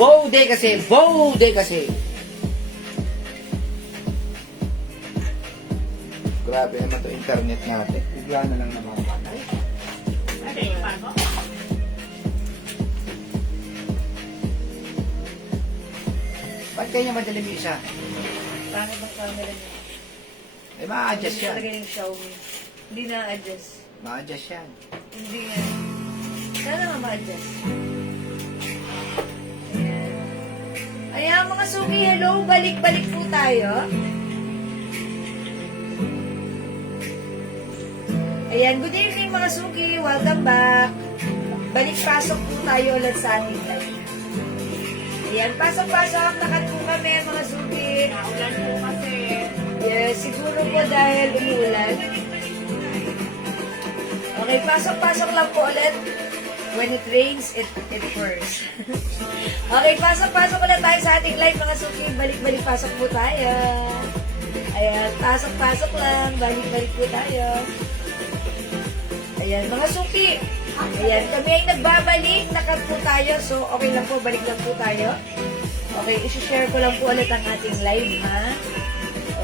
Bode kasi, bode kasi. Grabe naman to internet natin. Bigla na lang namamatay. Ba't kanya madalim yung isa? Pangit ang camera niya. Eh, ma-adjust yan. Talaga yung Xiaomi. Hindi na-adjust. Ma-adjust yan. Hindi nga. Sana nga ma-adjust. Ayan. Ayan mga suki, hello. Balik-balik po tayo. Ayan, good evening mga suki. Welcome back. Balik-pasok po tayo ulit sa ating live. Ayan, pasok-pasok. Nakat po kami mga suki. Naulan po kasi. Yes, siguro po dahil umuulan. Okay, pasok-pasok lang po ulit. When it rains, it pours. Okay, pasok-pasok ulit tayo sa ating live mga suki. Balik-balik pasok po tayo. Ayan, pasok-pasok lang. Balik-balik po tayo. Ayan, mga suki. Ayan, kami ay nagbabalik. Nakat po tayo. So, okay lang po. Balik lang po tayo. Okay, isi-share ko lang po ulit ang ating live, ha?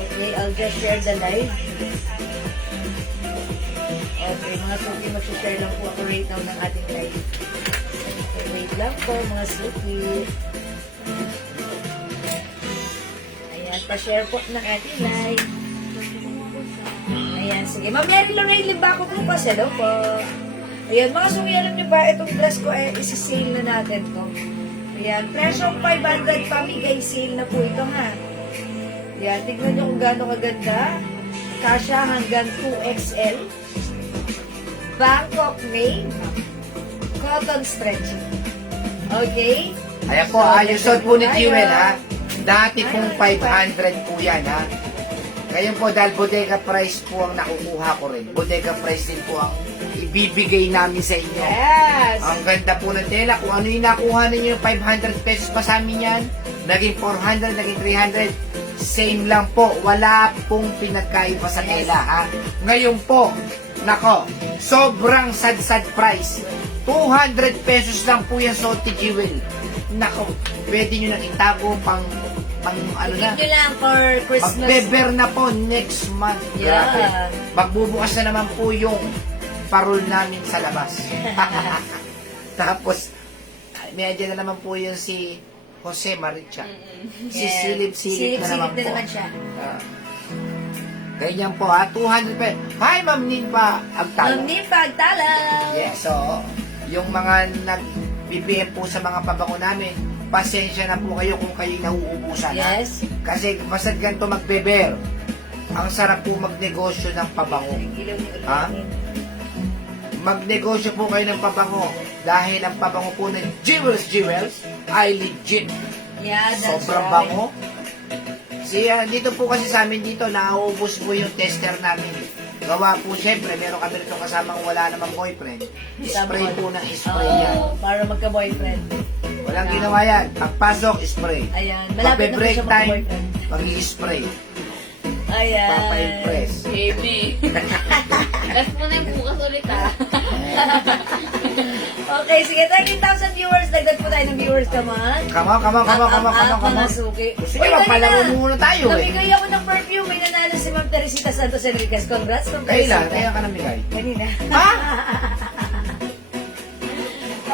Okay, I'll just share the live. Okay, mga suki, mag-share lang po ako right now ng ating live. Okay, wait lang po, mga suki. Ayan, pa-share po ng ating live. Ayan, sige. Ma'am Mary Lorraine Limbaco po pa. Hello po. Ayan, mga suki, alam niyo ba, itong dress ko, isi-sale na natin to. Ayan, presyong 500, pamigay sale na po ito, ha. Ayan, tignan niyo kung gaano kaganda. Kasha hanggang 2XL. Bangkok made. Cotton stretching. Okay? Ayan po, yung suot po ni Jewel, ha? Dati pong 500 po yan, ha? Ngayon po, dahil bodega price po ang nakukuha ko rin. Bodega price din po ang ibibigay namin sa inyo. Yes! Ang ganda po ng tela. Kung ano yung nakuha ninyo yung 500 pesos pa sa amin yan, naging 400, naging 300, same lang po. Wala pong pinagkaiba sa tela, ha? Ngayon po, nako, sobrang sad-sad price. 200 pesos lang po yan sa Oti Jewel. Nako, pwede nyo nang itago pang ano na. Tignan nyo lang for Christmas. Magbeber na po next month. Yeah. Grabe. Magbubukas na naman po yung parol namin sa labas. Tapos, medyo na naman po yung si Jose Maricha. Si Silip-Silip na naman po. siya. Ganyan po ha, 200 pesos. Hi, Ma'am Ninpa Agtalo. Ma'am Nimpa, Agtala. Yes, so, yung mga nag-BBM po sa mga pabango namin, pasensya na po kayo kung kayo nauubusan. Yes. Ha? Kasi basta ganito magbeber, ang sarap po magnegosyo ng pabango. Ha? Magnegosyo po kayo ng pabango dahil ang pabango po ng Jewels ay legit. Yeah, that's Sobrang right. bango. Dito po kasi sa amin dito, nauubos po yung tester namin. Gawa po, syempre, meron kami rito kasamang wala namang boyfriend. Spray po ng spray yan. Para magka-boyfriend. Walang ginawa yan. Pagpasok, spray. Ayan, malapit na po Magbe-break siya time, magka-boyfriend. mag-i-spray. Ayan. Papa-impress. Baby. Last mo na yung bukas ulit ha. Okay, sige, 30,000 viewers. Dagdag po tayo ng viewers, come on. Come on. Mga suki. Sige, Uy, magpalaro kanina, muna tayo eh. namigay ako ng perfume. May nanalo si Ma'am Teresita Santos Enriquez. Congrats, Ma'am Kailan? Teresita. Kaya ka namigay. Kanina. Ha?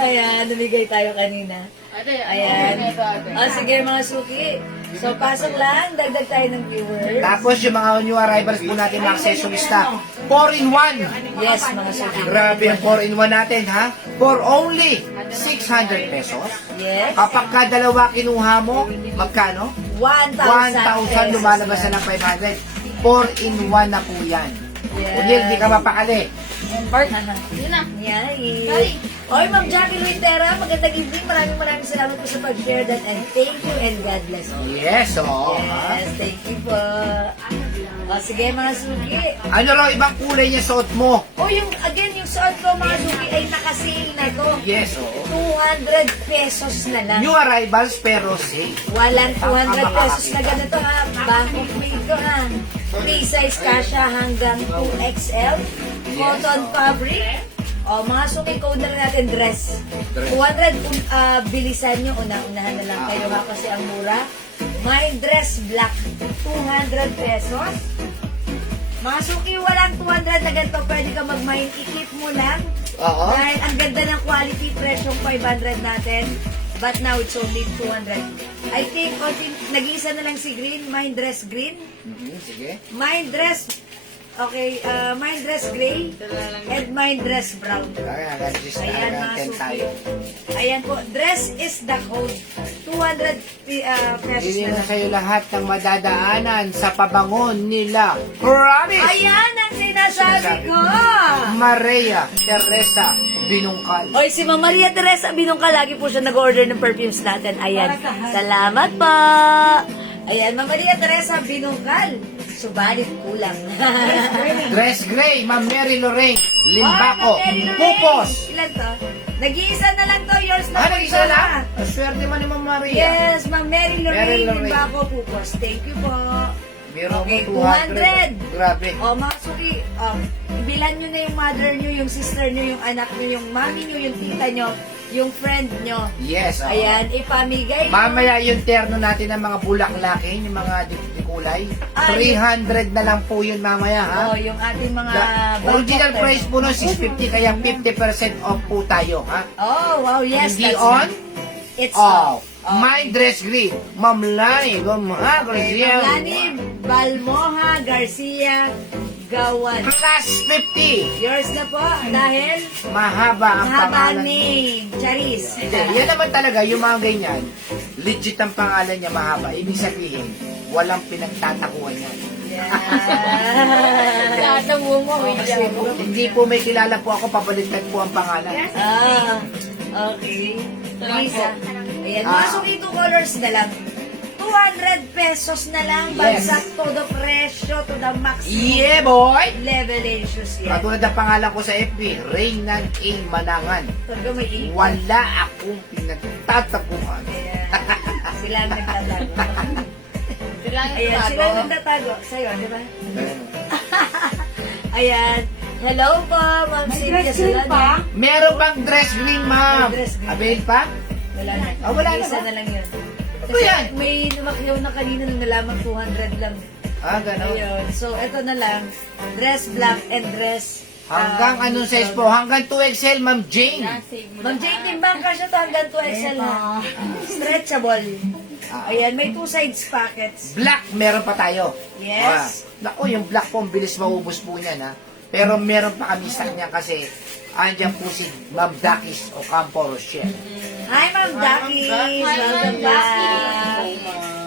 Ayan, namigay tayo kanina. Ate, Ayan. ito ate. Sige, mga suki. So, pasok lang. Dagdag tayo ng viewers. Tapos yung mga new arrivals po natin na accessorista. 4-in-1. Yes, mga suki. Grabe ang 4-in-1 natin ha. For only 600 pesos. Yes. Kapag dalawa kinuha mo, magkano? 1,000 lumalabas na ng 500. 4-in-1 na po yan. Yes. Kung di ka mapakali. Yun na. Yay. Oy, Ma'am Jackie Luitera, magandang evening. Maraming salamat po sa pag-share that and thank you and God bless you. Yes, oo. Yes, thank you po. O, sige mga suki. Ano raw ibang kulay niya suot mo? O, yung suot ko mga suki ay nakasale na to. Yes, oo. 200 pesos na lang. New arrivals pero safe. Walang 200 pesos na ganito ha. Bangkok made ko ha. Free size kasha hanggang 2XL. Cotton fabric. O, mga suki code na natin, dress. 200, bilisan nyo. Una-unahan na lang kayo ha, kasi ang mura. My dress black, 200 pesos. Mga suki, walang 200 na ganito. Pwede ka mag-mine. I-keep mo lang. Oo. Dahil ang ganda ng quality, presyong 500 natin. But now, it's only 200. I think, nag-iisa na lang si green. Mine dress green. Sige. Mine dress, okay, mine dress gray. And mine dress brown. Kaya, nag-register Ayan, mga natin suki. tayo. Ayan po, dress is the code. 200 pesos Hindi na na lang. kayo lahat ng madadaanan sa pabangon nila. Promise! Ayan ang sinasabi ko! Maria Teresa Binungkal. Oy, si Ma'am Maria Teresa Binungkal, lagi po siya nag-order ng perfumes natin. Ayan. Salamat po! Ayan, Ma'am Maria Teresa Binungkal. Subalit kulang. Dress Gray, Ma'am Mary Lorraine Limbaco. Ma'am Mary Lorraine. Pupos. Ilan to? Nag-iisa na lang to. Yours na po Isa na? Ang swerte mo ni Ma'am Maria. Yes, Ma'am Mary Mary Lorraine Lorraine. Limbaco Pupos. Thank you po. Meron Okay, mo 200. 200. Grabe. O, mga suki, ibilan nyo na yung mother nyo, yung sister nyo, yung anak nyo, yung mami nyo, yung tita nyo, yung friend nyo. Yes. oo. Ayan, ipamigay nyo. Mamaya yung terno natin ng mga bulaklakin, yung mga di kulay. Ay. 300 na lang po yun mamaya, ha? O, yung ating mga... The original bulldog price po no, 650, kaya 50% off po tayo, ha? Oh, wow, yes. Hindi that's on, right. It's off. off. My dress green, Ma'am Lani, Garcia. Lani Balmoha Garcia Gawan. Plus 50. Yours na po, dahil Mahaba ang mahaba pangalan. name. Charis. Hindi, yan naman talaga, yung mga ganyan, legit ang pangalan niya mahaba. Ibig sabihin, walang pinagtatakuan yan. Yeah. Tatawo mo, Hindi po may kilala po ako, pabaliktad po ang pangalan. Okay. Salamat Lisa. Ayan, Ah. masok ito colors na lang. 200 pesos na lang. Yes. Bagsak to the presyo, to the maximum Yeah, boy! level issues yan. Katulad ng pangalan ko sa FB, Reynan A. Manangan. Talaga may ipon. Wala akong pinagtatakuan. Ayan. Sila ang nagtatago. Sila ang Ayan, sila ang tatago. nagtatago. Sa'yo, di ba? Ayan. Hello po, Ma'am Cynthia Solano. Meron pang dress green, ma'am. Dress green. Avail pa? Wala na. Ah, wala na Isa ba? na lang yun. Ano yan? May lumakyaw na kanina nung nalaman 200 lang. Ah, gano'n. Ayun. So, ito na lang. Dress black and dress... Hanggang anong size po? Hanggang 2XL, Ma'am Jane. Save mo Ma'am Jane, timbang ka siya to hanggang 2XL ha. Stretchable. Ayan, may 2 sides packets. Black, meron pa tayo. Yes. Naku, yung black po, ang bilis maubos po niyan, ha. Pero meron pa kami stock niya kasi andyan po si Ma'am Dakis o Campo Rochelle. Hi, Ma'am Dakis. Hi, Ma'am Welcome back. Dakis.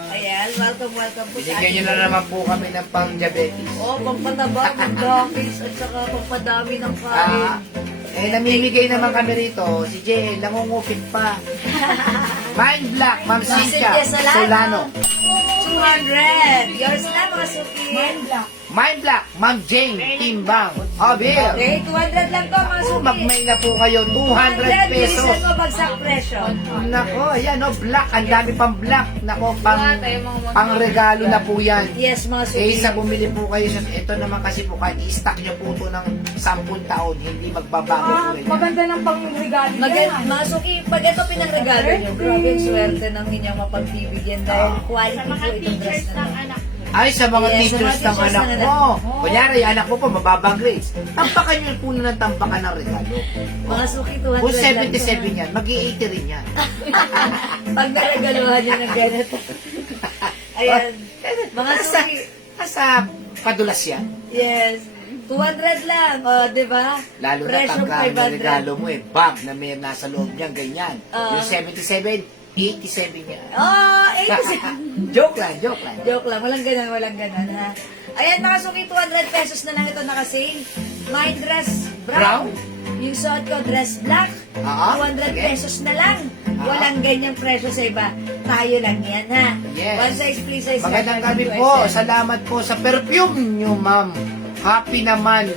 Ayan, welcome po sa Binigyan niyo na naman po kami ng pang-diabetes. Oh, pampataba, Ma'am Dakis, at saka pampadami ng kain. Namimigay naman kami rito. Si Jay, nangungupit pa. Mind Black, Ma'am Cynthia Solano. 200. Yours na, mga suki. Mind Black, Ma'am Jane Timbang. Abir. Okay, 200 lang to, mga suki. Magmay na po kayo, 200 pesos. Bilisan mo, bagsak presyo. Nako, ayan o, black. Ang dami pang black. Nako, tayo mga pang regalo na po yan. Yes, mga suki. Eh, isa bumili po kayo sa, ito naman kasi po, kahit i-stock nyo po ito ng 10 taon, hindi magbabago po rin. Maganda ng pangregalo Mga suki, pag ito pinangregalo nyo, grabe yung swerte ng inyong mapagbibigyan dahil quality po itong dress na to. Ay, sa mga Yes, teachers sa mga ng teachers anak ng mo. anak. Kunyari, anak mo po, mababang grades. Tampakan nyo po ng tampakan ng regalo. Mga suki, 200 Kung lang to. 77 yan, mag-i-80 rin yan. Pag naregaluhan nyo ng ganito. Ayan. Mga suki, Asa padulas yan. yes. 200 lang, o, di ba? Lalo na Presyo tangka ng 500. regalo mo eh. Bag na may nasa loob niyan, ganyan. Ah. Yung 77, 87 yan. Oh, 87. Joke lang, joke lang. Joke lang, walang ganun, ha. Ayan, mga suki, 200 pesos na lang ito naka-sale. My dress brown. Yung suot ko, dress black. Ah, 200 sige. pesos na lang. Ah. Walang ganyang presyo sa iba. Tayo lang yan, ha. Yes. One size, please, size. Magandang size, gabi 2XL. po. Salamat po sa perfume nyo, ma'am. Happy naman.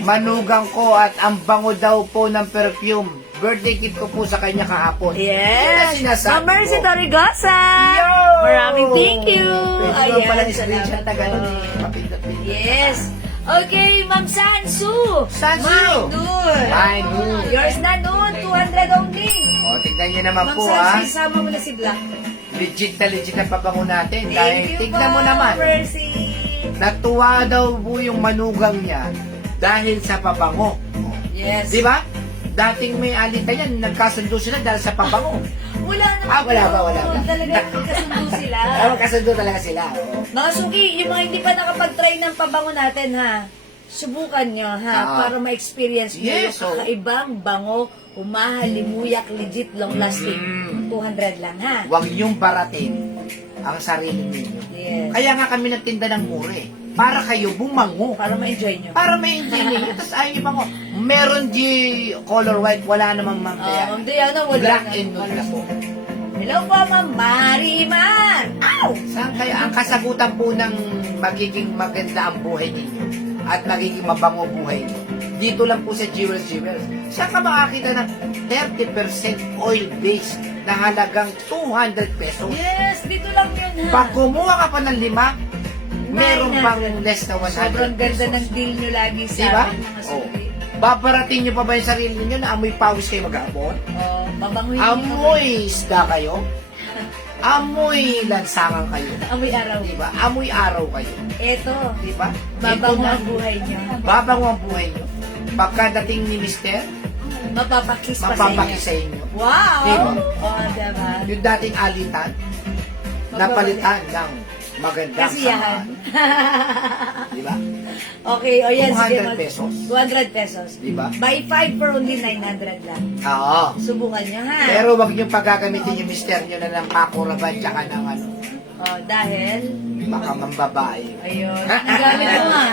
Manugang ko at ang bango daw po ng perfume. birthday gift ko po sa kanya kahapon. Yes! Yun ang sinasabi Ma'am Mercy ko. Tarigosa! Yo! Maraming thank you! Pwede mo Ayan, pala screenshot na salamat gano'n po. eh. Papindot-pindot. Yes! Okay, Ma'am Sansu! Sansu! Mine Noon! Mine Noon. Yours na noon, 200 only! O, tignan niyo naman Ma'am po Sansu, ha. isama mo na si Black. Legit na pabango natin. Thank Dahil you tignan mo po, naman. Mercy! Natuwa daw po yung manugang niya dahil sa pabango. Yes. Di ba? Dating may alita yan, nagkasundo sila dahil sa pabango. Wala naman. Wala ba? Talagang magkasundo sila. Magkasundo talaga sila. Oo. Mga suki, yung mga hindi pa nakapag-try ng pabango natin ha, subukan nyo ha, para ma-experience nyo Yes, yung kakaibang bango, humahalimuyak, legit, long-lasting. Mm. 200 lang ha. Huwag niyong baratin ang sarili ninyo. Yes. Kaya nga kami nagtinda ng mure. Para kayo bumango. Para ma-enjoy nyo. Para may ninyo. Tapos ayaw nyo bango. Meron di color white, wala namang Ma'am mamaya. Diana, wala Black na. and nude na po. Hello po, Ma'am Mariman! Ow! Saan kaya ang kasagutan po ng magiging maganda ang buhay ninyo at magiging mabango buhay niyo? Dito lang po sa Jewels. Saan ka makakita ng 30% oil-based na halagang 200 pesos? Yes, dito lang yun ha. Pag kumuha ka pa ng 5, meron pang 900. less na 100 Sobrang ganda pesos. ng deal nyo lagi sa Diba? amin, mga Oh. suki. Babarating nyo pa ba yung sarili nyo na amoy pawis kayo mag-aabon? Oh, babanguhin nyo. Amoy isda kayo? Amoy lansangan kayo? Amoy araw. Diba? Amoy araw kayo? Eto, Diba? babango Ito na. ang buhay nyo. Babango ang buhay nyo. Pagkadating ni Mister, Mapapakis pa sa mapapaki inyo. sa inyo. Wow! Diba? Oh, diba? Yung dating alitan, napalitan ng magandang Kasiyahan. samahan. Diba? Okay, o yan. 200 pesos. 200 pesos. Diba? Buy 5 for only 900 lang. Oo. Subukan nyo ha. Pero wag nyo pagagamitin yung Mister nyo na ng pakuraban tsaka ng ano, Oh, dahil, baka mambabae. ayun, ang gamit mo ha.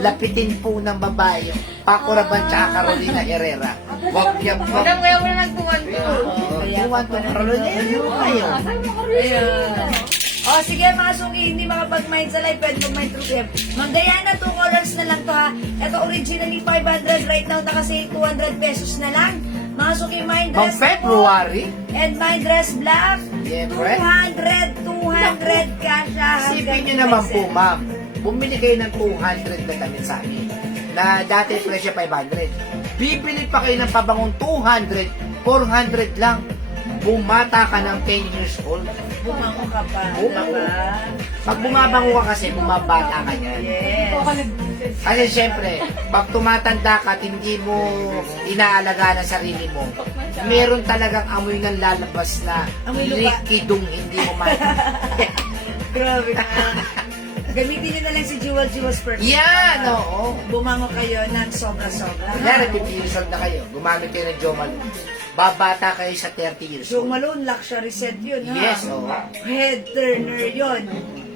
Lapitin po ng babae yung pakuraban tsaka Carolina Herrera. Wag yan po. Madam, kaya mo na nagtuwan to. Kaya Buwan po Carolina Herrera kayo. Ayun. O, sige mga suki, hindi makapag-mind sa live, pwede mag-mind through PM. Ma'am Diana, 2 colors na lang to ha. Ito originally 500, right now nakasale 200 pesos na lang. Mga suki, mind Pang dress February, and mind dress black, Siyempre. 200 kasha hanggang isipin nyo naman po, December. ma'am. Bumili kayo ng 200 na damit sa amin. Na dati presyo 500. Bibili pa kayo ng pabangong 200, 400 lang. Bumata ka ng 10 years old. Bumango ka pa, Bumango. diba? Pag bumabango ka kasi, bumabata ka niyan. Yes. Kasi syempre, pag tumatanda ka at hindi mo inaalagaan ang sarili mo, meron talagang amoy ng lalabas na Amoy lupa. likidong hindi mo man. Grabe ka. Gamitin nyo na lang si Jewels Perfume. Yan, oo. Bumango kayo ng sobra-sobra. Kunyari, 50 years old na kayo, gumamit kayo ng Jo Malone. Babata kayo sa 30 years Jo old. Malone, luxury set yun, ha? Yes, oo. Head turner yun.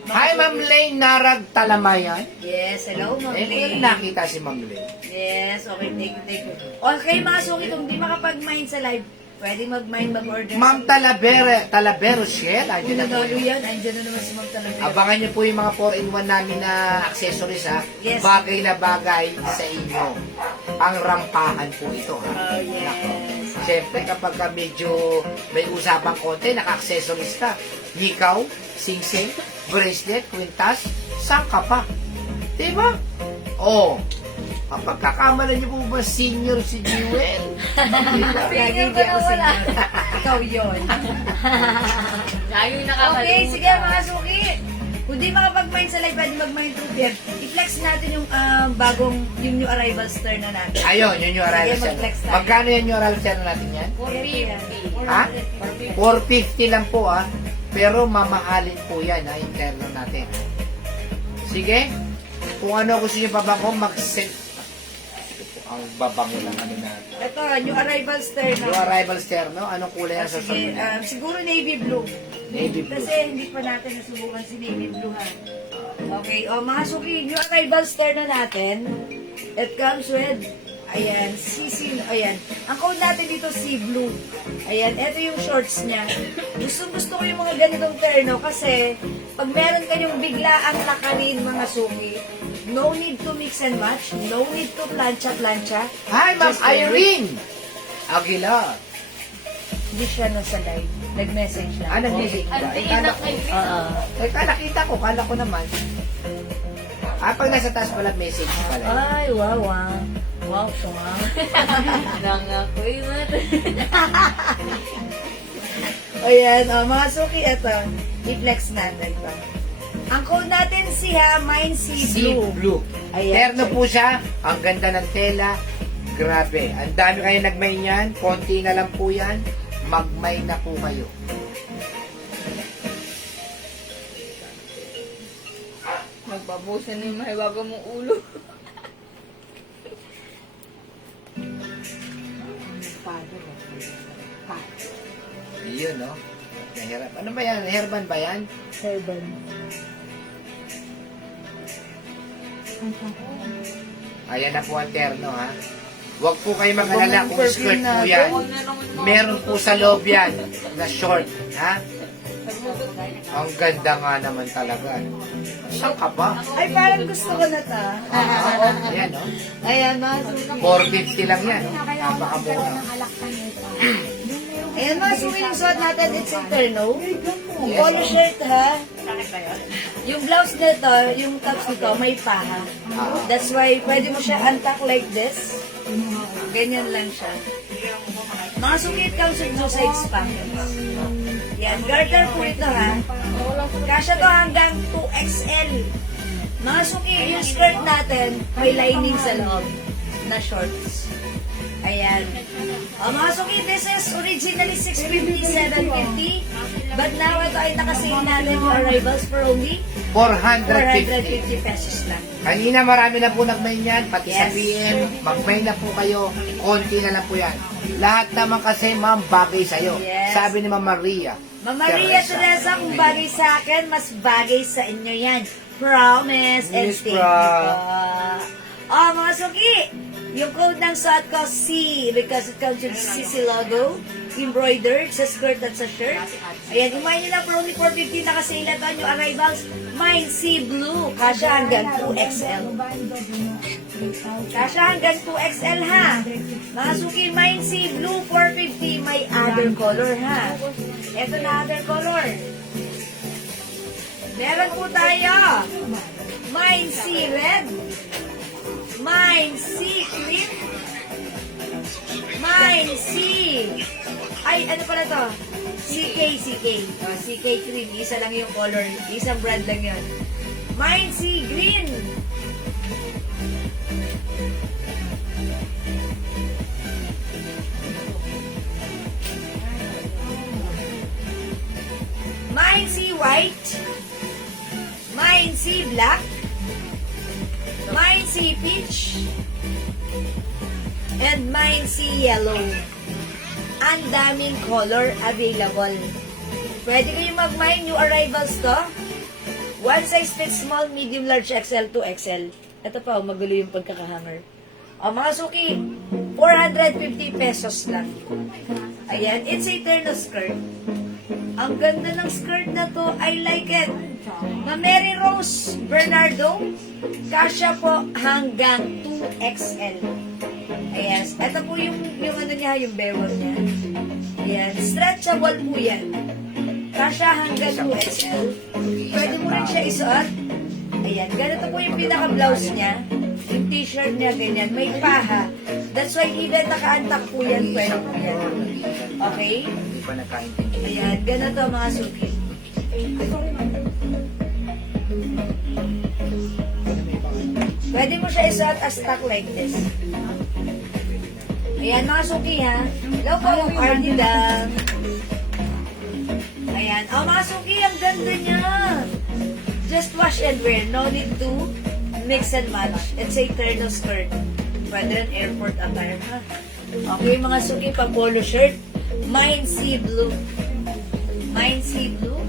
Hi, Ma'am Lane Narag Talamayan. Yes, hello, Ma'am Eh, Lee. kung nakita si Ma'am Lane. Yes, okay, thank you. Okay, mga suki, kung di makapag-mind sa live, pwede mag-mind, mag-order. Ma'am Talavero Shell, andyan na po Unalo yun. yan, andyan na naman si Ma'am Talavera. Abangan niyo po yung mga 4-in-1 namin na accessories ha. Yes. Bagay na bagay sa inyo. Ang rampahan po ito ha. Oh, yes. Nako. Siyempre kapag ka medyo may usapang konti, naka-accessories ka. Hikaw, singsing, bracelet, kwintas, saan ka pa? Diba? Oh, kapag kakamalan niyo po ba senior si Jewel? Diba? Lagi hindi ako wala. senior. Ikaw yun. Lagi yung nakakalimutan. Okay, sige mga suki. Kung di makapag-mind sa live, pwede mag-mind through PM. I-flex natin yung bagong, yung new arrival star na natin. Ayun, yun yung arrival Sige, center. mag-flex tayo. Magkano yan yung arrival center natin yan? 450. Ha? 450 lang po ah. Pero mamahalin po yan ha, interno natin. Sige. Kung ano gusto niyo pabango, mag-send. Ang babango lang ano na. Ito, new arrival star na. Yung arrival stair, no? Anong kulay ang Sige, susunod? siguro navy blue. Navy blue. Kasi hindi pa natin nasubukan si navy blue ha. Okay, o mga suki, new arrival star na natin. It comes with, ayan, ayan. Ang code natin dito, sea blue. Ayan, ito yung shorts niya. Gusto ko yung mga ganitong terno kasi pag meron kayong biglaang nakarin mga suki, no need to mix and match, no need to plancha-plancha. Hi, Ma'am Just do it. Irene Aguilar. Hindi siya nasa live. Nag-message lang. Nag-message ba? Ang Eh, tingin kala na ko, kay Oo. nakita ko, kala ko naman. Pag nasa taas pala, message pala. Ay, wow, wow. Wow, so wow. Nangakoy man. Ayan, mga suki, ito. I-flex natin pa. Ang code natin siya, mine si Sea blue. Blue. Ayan. Terno po siya. Ang ganda ng tela. Grabe. Ang dami kayo nagmay niyan. Konti na lang po yan. Magmay na po kayo. Magpabusan na yung mahiwaga mong ulo. Yun, no? Nahirap. Ano ba yan? Herban ba yan? 7. Ayan na po ang terno, ha? Huwag po kayo mag-alala kung skirt po yan. Meron po sa loob yan na short, ha? Ang ganda nga naman talaga. Saan ka ba? Ay, parang gusto ko na ta. Ayan, no? Ayan, mga suki. 450 lang yan, no? Napakamura. Ayan, mga suki, yung suot natin, it's interno. Polo shirt, ha? Yung blouse nito, yung tops nito, may paha. That's why, pwede mo siya untuck like this. Ganyan lang siya. Mga suki, it comes with no sides pockets. Yan, garter po ito, ha? Kasya to hanggang 2XL. Mga suki, yung skirt natin, may lining sa loob na shorts. Ayan. Mga suki, this is originally 650, 750. But now, ito ay nakasale natin for arrivals for only 450. 450 pesos lang. Kanina marami na po nagmay niyan, pati sa Yes. PM, magmay na po kayo, konti na lang po yan. Lahat naman kasi, ma'am, bagay sa'yo. Yes. Sabi ni Ma'am Maria. Ma'am Maria Teresa, kung bagay sa akin, mas bagay sa inyo yan. Promise and Yes, thank you bra. po. Mga suki, yung code ng suot ko, C, because it comes with CC logo, embroidered sa skirt at sa shirt. Ayan, umayin nyo lang for only 450 nakasale ito ang yung arrivals. Mine C Blue, kasya hanggang 2XL. Kasya hanggang 2XL, ha? Mga suki, mine C Blue, 450, may other color, ha? Ito na other color. Meron po tayo. Mine C Red. Mine C Cream. Mine C. Ay, ano pala to? CK. CK Cream. Isa lang yung color. Isang brand lang yun. Mine C Green. Mine C White. Mine C Black. Mine C Peach. And mine C Yellow. Ang daming color available. Pwede kayo mag-mine new arrivals to. One size fits small, medium, large, XL, 2XL. Ito pa, magulo yung pagkakahanger. Mga suki, 450 pesos lang. Ayan, it's a terno skirt. Ang ganda ng skirt na to. I like it. Na Mary Rose Bernardo. Kasya po hanggang 2XL. Ayan. Ito po yung ano niya, yung bewol niya. Ayan. Stretchable po yan. Kasya hanggang 2XL. Pwede mo rin siya isuot. Ayan. Ganito po yung pinaka-blouse niya. Yung t-shirt niya, ganyan. May paha. That's why even naka-antak po yan. Pwede po yan. Okay? Hindi pa nakaintindi. Ayan, ganito mga suki. Pwede mo siya isuot as tuck like this. Ayan mga suki ha. Hello po yung cardigan. Ayan. Mga suki, ang ganda niya. Just wash and wear. No need to mix and match. It's a terno skirt. Pwede rin airport attire ha. Okay mga suki, pa polo shirt. Mine sea blue. Mine sea blue.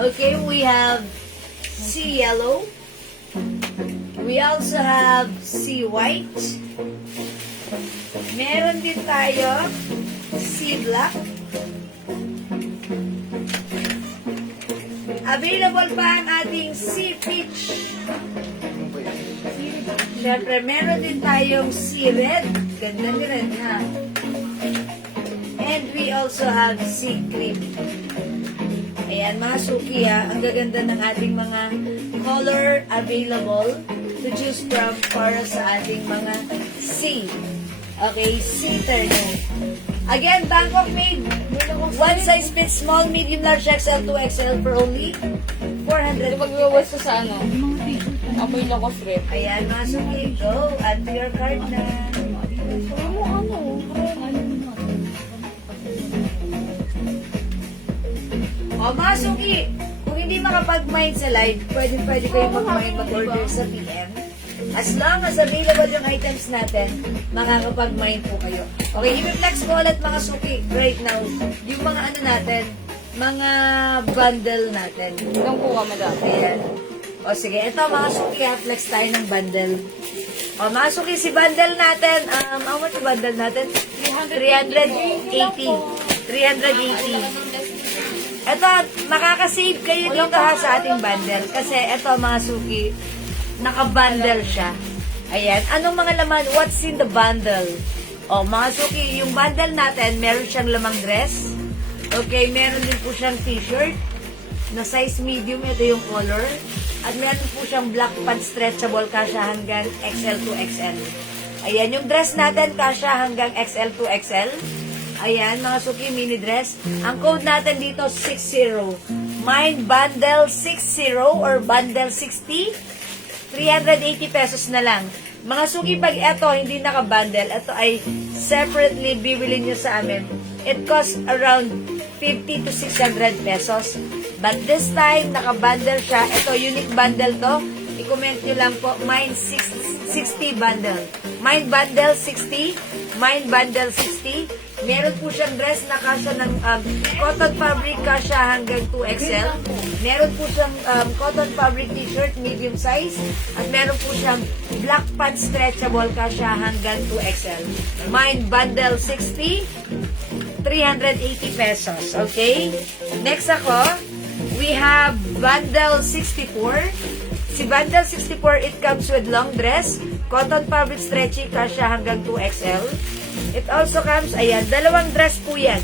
Okay, we have sea yellow. We also have sea white. Meron din tayo sea black. Available pa ang ating Sea Peach. Siyempre, meron din tayong Sea Red. Ganda ni Red, ha? And we also have Sea Cream. Ayan, mga suki, ha? Ang gaganda ng ating mga color available to choose from para sa ating mga sea. Okay, sea turtle. Again, Bangkok made. One size fits small, medium, large, XL, 2XL for only 400. Pagbawas ko sa ano, amoy lang ko strip. Ayan, mga suki, go. Add to your cart na. O, mga suki, kung hindi makapag-mind sa live, pwede kayong mag-mind mag-order sa PM. As long as available yung items natin, makakapag-mind po kayo. Okay, i-flex ko ulit mga suki right now. Yung mga ano natin, mga bundle natin. Ilang po ka, madam? Ayan. O sige, ito mga suki, flex tayo ng bundle. O mga suki, si bundle natin, how much bundle natin? 380. 380. Ito, makakasave kayo dito ha sa ating bundle. Kasi ito mga suki, naka-bundle siya. Ayan. Anong mga laman? What's in the bundle? O, mga suki, yung bundle natin, meron siyang lamang dress. Okay, meron din po siyang t-shirt na size medium. Ito yung color. At meron po siyang black pants stretchable kasya hanggang XL to XL. Ayan, yung dress natin kasya hanggang XL to XL. Ayan, mga suki, mini dress. Ang code natin dito, 60. Mind bundle 60 or bundle 60. 380 pesos na lang. Mga suki, pag ito hindi naka-bundle, ito ay separately bibili nyo sa amin. It costs around 50 to 600 pesos. But this time, naka-bundle siya. Ito, unique bundle to. I-comment nyo lang po, Mind 60 bundle. Mind bundle 60. Mind bundle 60. Meron po siyang dress na kasya ng cotton fabric kasya hanggang 2XL. Meron po siyang cotton fabric t-shirt medium size. At meron po siyang black pants stretchable kasya hanggang 2XL. Mind bundle 60, 380 pesos. Okay? Next ako, we have bundle 64. Si bundle 64, it comes with long dress, cotton fabric stretchy kasya hanggang 2XL. It also comes, ayan, dalawang dress po yan.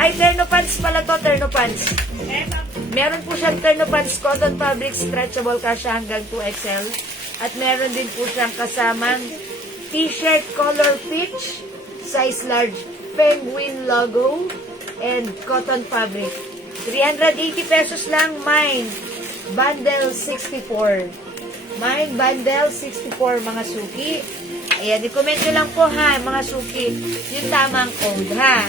Ay, terno pants pala to, terno pants. Meron po siyang terno pants, cotton fabric, stretchable kasya hanggang 2XL. At meron din po siyang kasamang t-shirt color peach, size large, penguin logo, and cotton fabric. 380 pesos lang, Mind bundle 64. Mind bundle 64, mga suki. Ayan, i-comment nyo lang po ha, mga suki, yung tamang code ha.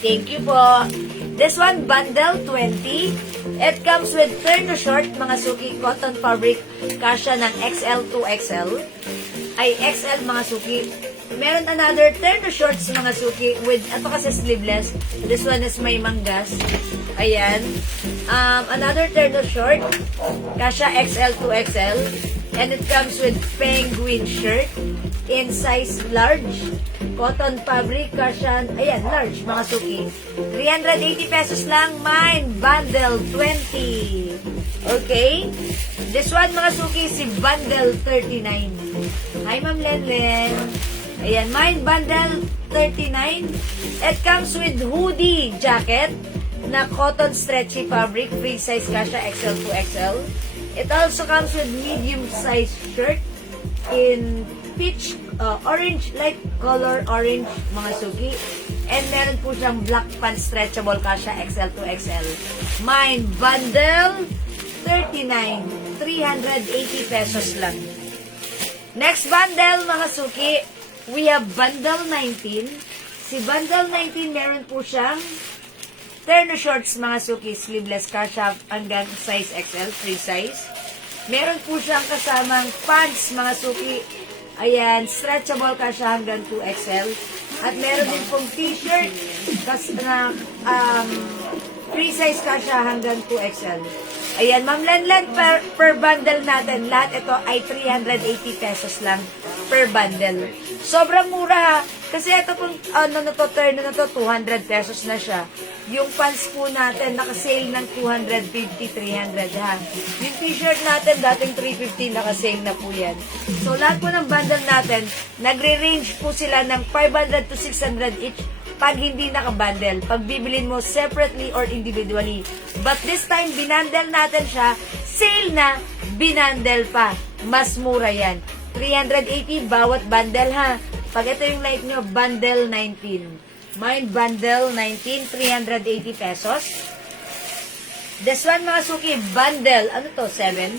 Thank you po. This one, bundle 20. It comes with terno short, mga suki, cotton fabric, kasya ng XL to XL. Ay, XL, mga suki. Meron another terno shorts, mga suki, with, ito kasi sleeveless. This one is may manggas. Ayan. Another terno short, kasya XL to XL. And it comes with penguin shirt in size large. Cotton fabric, kasya, ayan, large, mga suki. 380 pesos lang, Mind bundle 20. Okay? This one, mga suki, si bundle 39. Hi, Ma'am Lenlen. Ayan, Mind bundle 39. It comes with hoodie jacket na cotton stretchy fabric, free size kasya XL to XL. It also comes with medium size shirt in peach, orange, light color orange, mga suki. And meron po siyang black pants stretchable kasya XL to XL. Mind bundle 39, 380 pesos lang. Next bundle, mga suki, we have bundle 19. Si bundle 19, meron po siyang terno shorts, mga suki, sleeveless kasya hanggang size XL, free size. Meron po siyang kasamang pants, mga suki. Ayan, stretchable kasya hanggang 2XL. At meron din pong t-shirt na free size kasya hanggang 2XL. Ayan, Ma'am Lenlen, per bundle natin, lahat ito ay 380 pesos lang per bundle. Sobrang mura ha. Kasi ito pong, turno na to, 200 pesos na siya. Yung pants po natin, naka-sale ng 250, 300 ha. Yung t-shirt natin, dating 350, naka-sale na po yan. So, lahat po ng bundle natin, nagre-range po sila ng 500 to 600 each pag hindi naka-bundle. Pag bibilin mo separately or individually. But this time, binundle natin siya, sale na, binundle pa. Mas mura yan. 380 bawat bundle ha. Pag ito yung like nyo, bundle 19. Mind bundle 19, 380 pesos. This one mga suki, bundle, ano to, 7?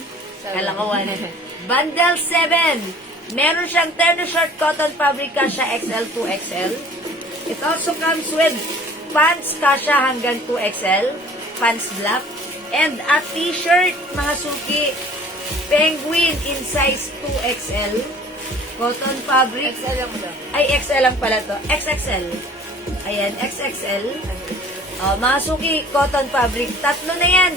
Kala ko 1. Bundle 7. Meron siyang terno short cotton fabric kasha XL to XL. It also comes with pants kasha hanggang 2XL, pants black, and a t-shirt mga suki, penguin in size 2XL, cotton fabric. XL lang ba? Ay, XL lang pala to. XXL. Ayan, XXL. Mga suki, cotton fabric. Tatlo na yan.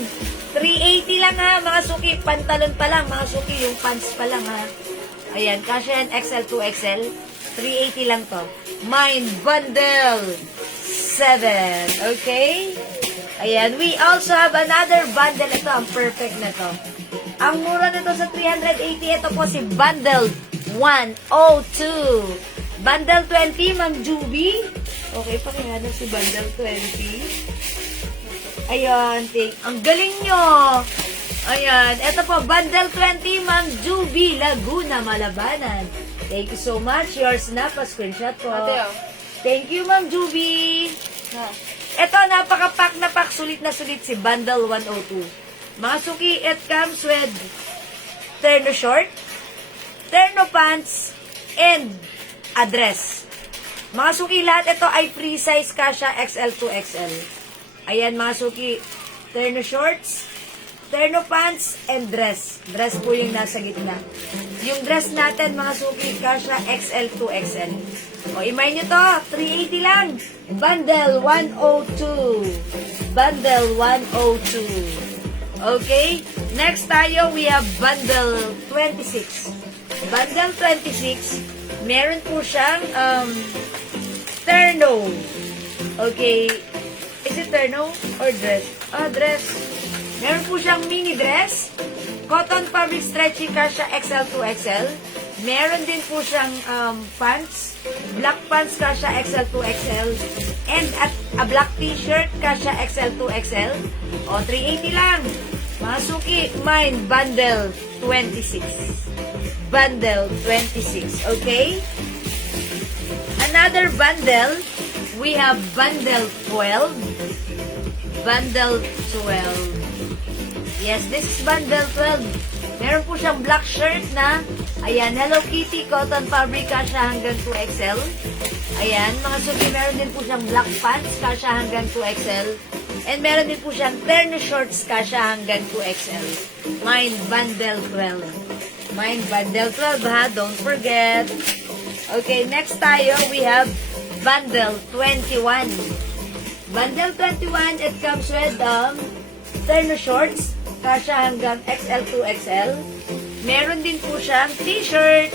380 lang ha, mga suki. Pantalon pa lang, mga suki. Yung pants pa lang ha. Ayan, kasya yan, XL to XL. 380 lang to. Mind bundle 7. Okay? Ayan, we also have another bundle. Ito, ang perfect na to. Ang mura nito sa 380, ito po si bundle 102. Bundle 20, Ma'am Juby. Okay, pakinggan si bundle 20. Ayan, ang galing nyo. Ayan, ito po, bundle 20, Ma'am Juby, Laguna, Malabanan. Thank you so much. Yours na, pa-screenshot po. Ate, oh. Thank you, Ma'am Juby. Ito, napaka-pack na pack, sulit na sulit si bundle 102. Mga suki, it comes with terno short, terno pants, and a dress. Mga suki, lahat ito ay free size kasha XL to XL. Ayan mga suki, terno shorts, terno pants, and dress. Dress po yung nasa gitna. Yung dress natin mga suki, kasha XL to XL. O, imay nyo to, 380 lang. Bundle 102. Bundle 102. Okay? Next tayo, we have bundle 26. Bundle 26, meron po siyang terno. Okay. Is it terno or dress? Dress. Meron po siyang mini dress. Cotton fabric stretchy kasha XL to XL. Meron din po siyang pants. Black pants kasha XL to XL. And a black t-shirt kasha XL to XL. O, 380 lang. Mga suki, mine, bundle 26. Bundle 26. Okay? Another bundle, we have bundle 12. Bundle 12. Yes, this is bundle 12. Meron po siyang black shirt na, ayan, Hello Kitty, cotton fabric, kasha hanggang 2XL. Ayan, mga suki, meron din po siyang black pants, kasha hanggang 2XL. And meron din po siyang terno shorts, kasha hanggang 2XL. Mine, bundle 12. Mine, bundle 12 ha, don't forget. Okay, next tayo, we have bundle 21. Bundle 21, it comes with terno shorts, kasha hanggang XL to XL. Meron din po siyang t-shirt.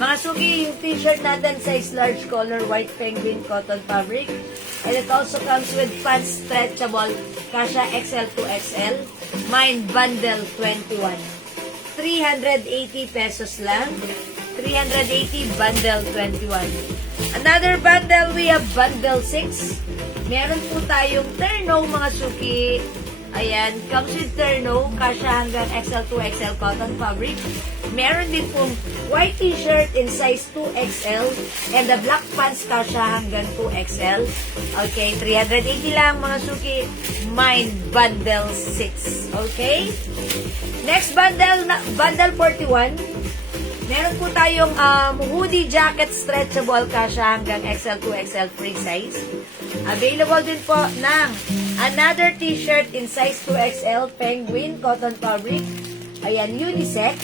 Mga suki, yung t-shirt natin size large color, white penguin cotton fabric. And it also comes with pants stretchable, kasha XL to XL. Mine, bundle 21. 380 pesos lang. 380, bundle 21. Another bundle, we have bundle 6. Meron po tayong terno, mga suki. Ayan, comes with terno, kasha hanggang XL to XL cotton fabric. Meron din pong white t-shirt in size 2XL and the black pants kasha hanggang 2XL. Okay, 380 lang mga suki. Mine, bundle 6. Okay? Next bundle, bundle 41. Meron po tayong hoodie jacket stretchable kasha hanggang XL to XL free size. Available din po ng another t-shirt in size 2XL penguin cotton fabric. Ayan, unisex.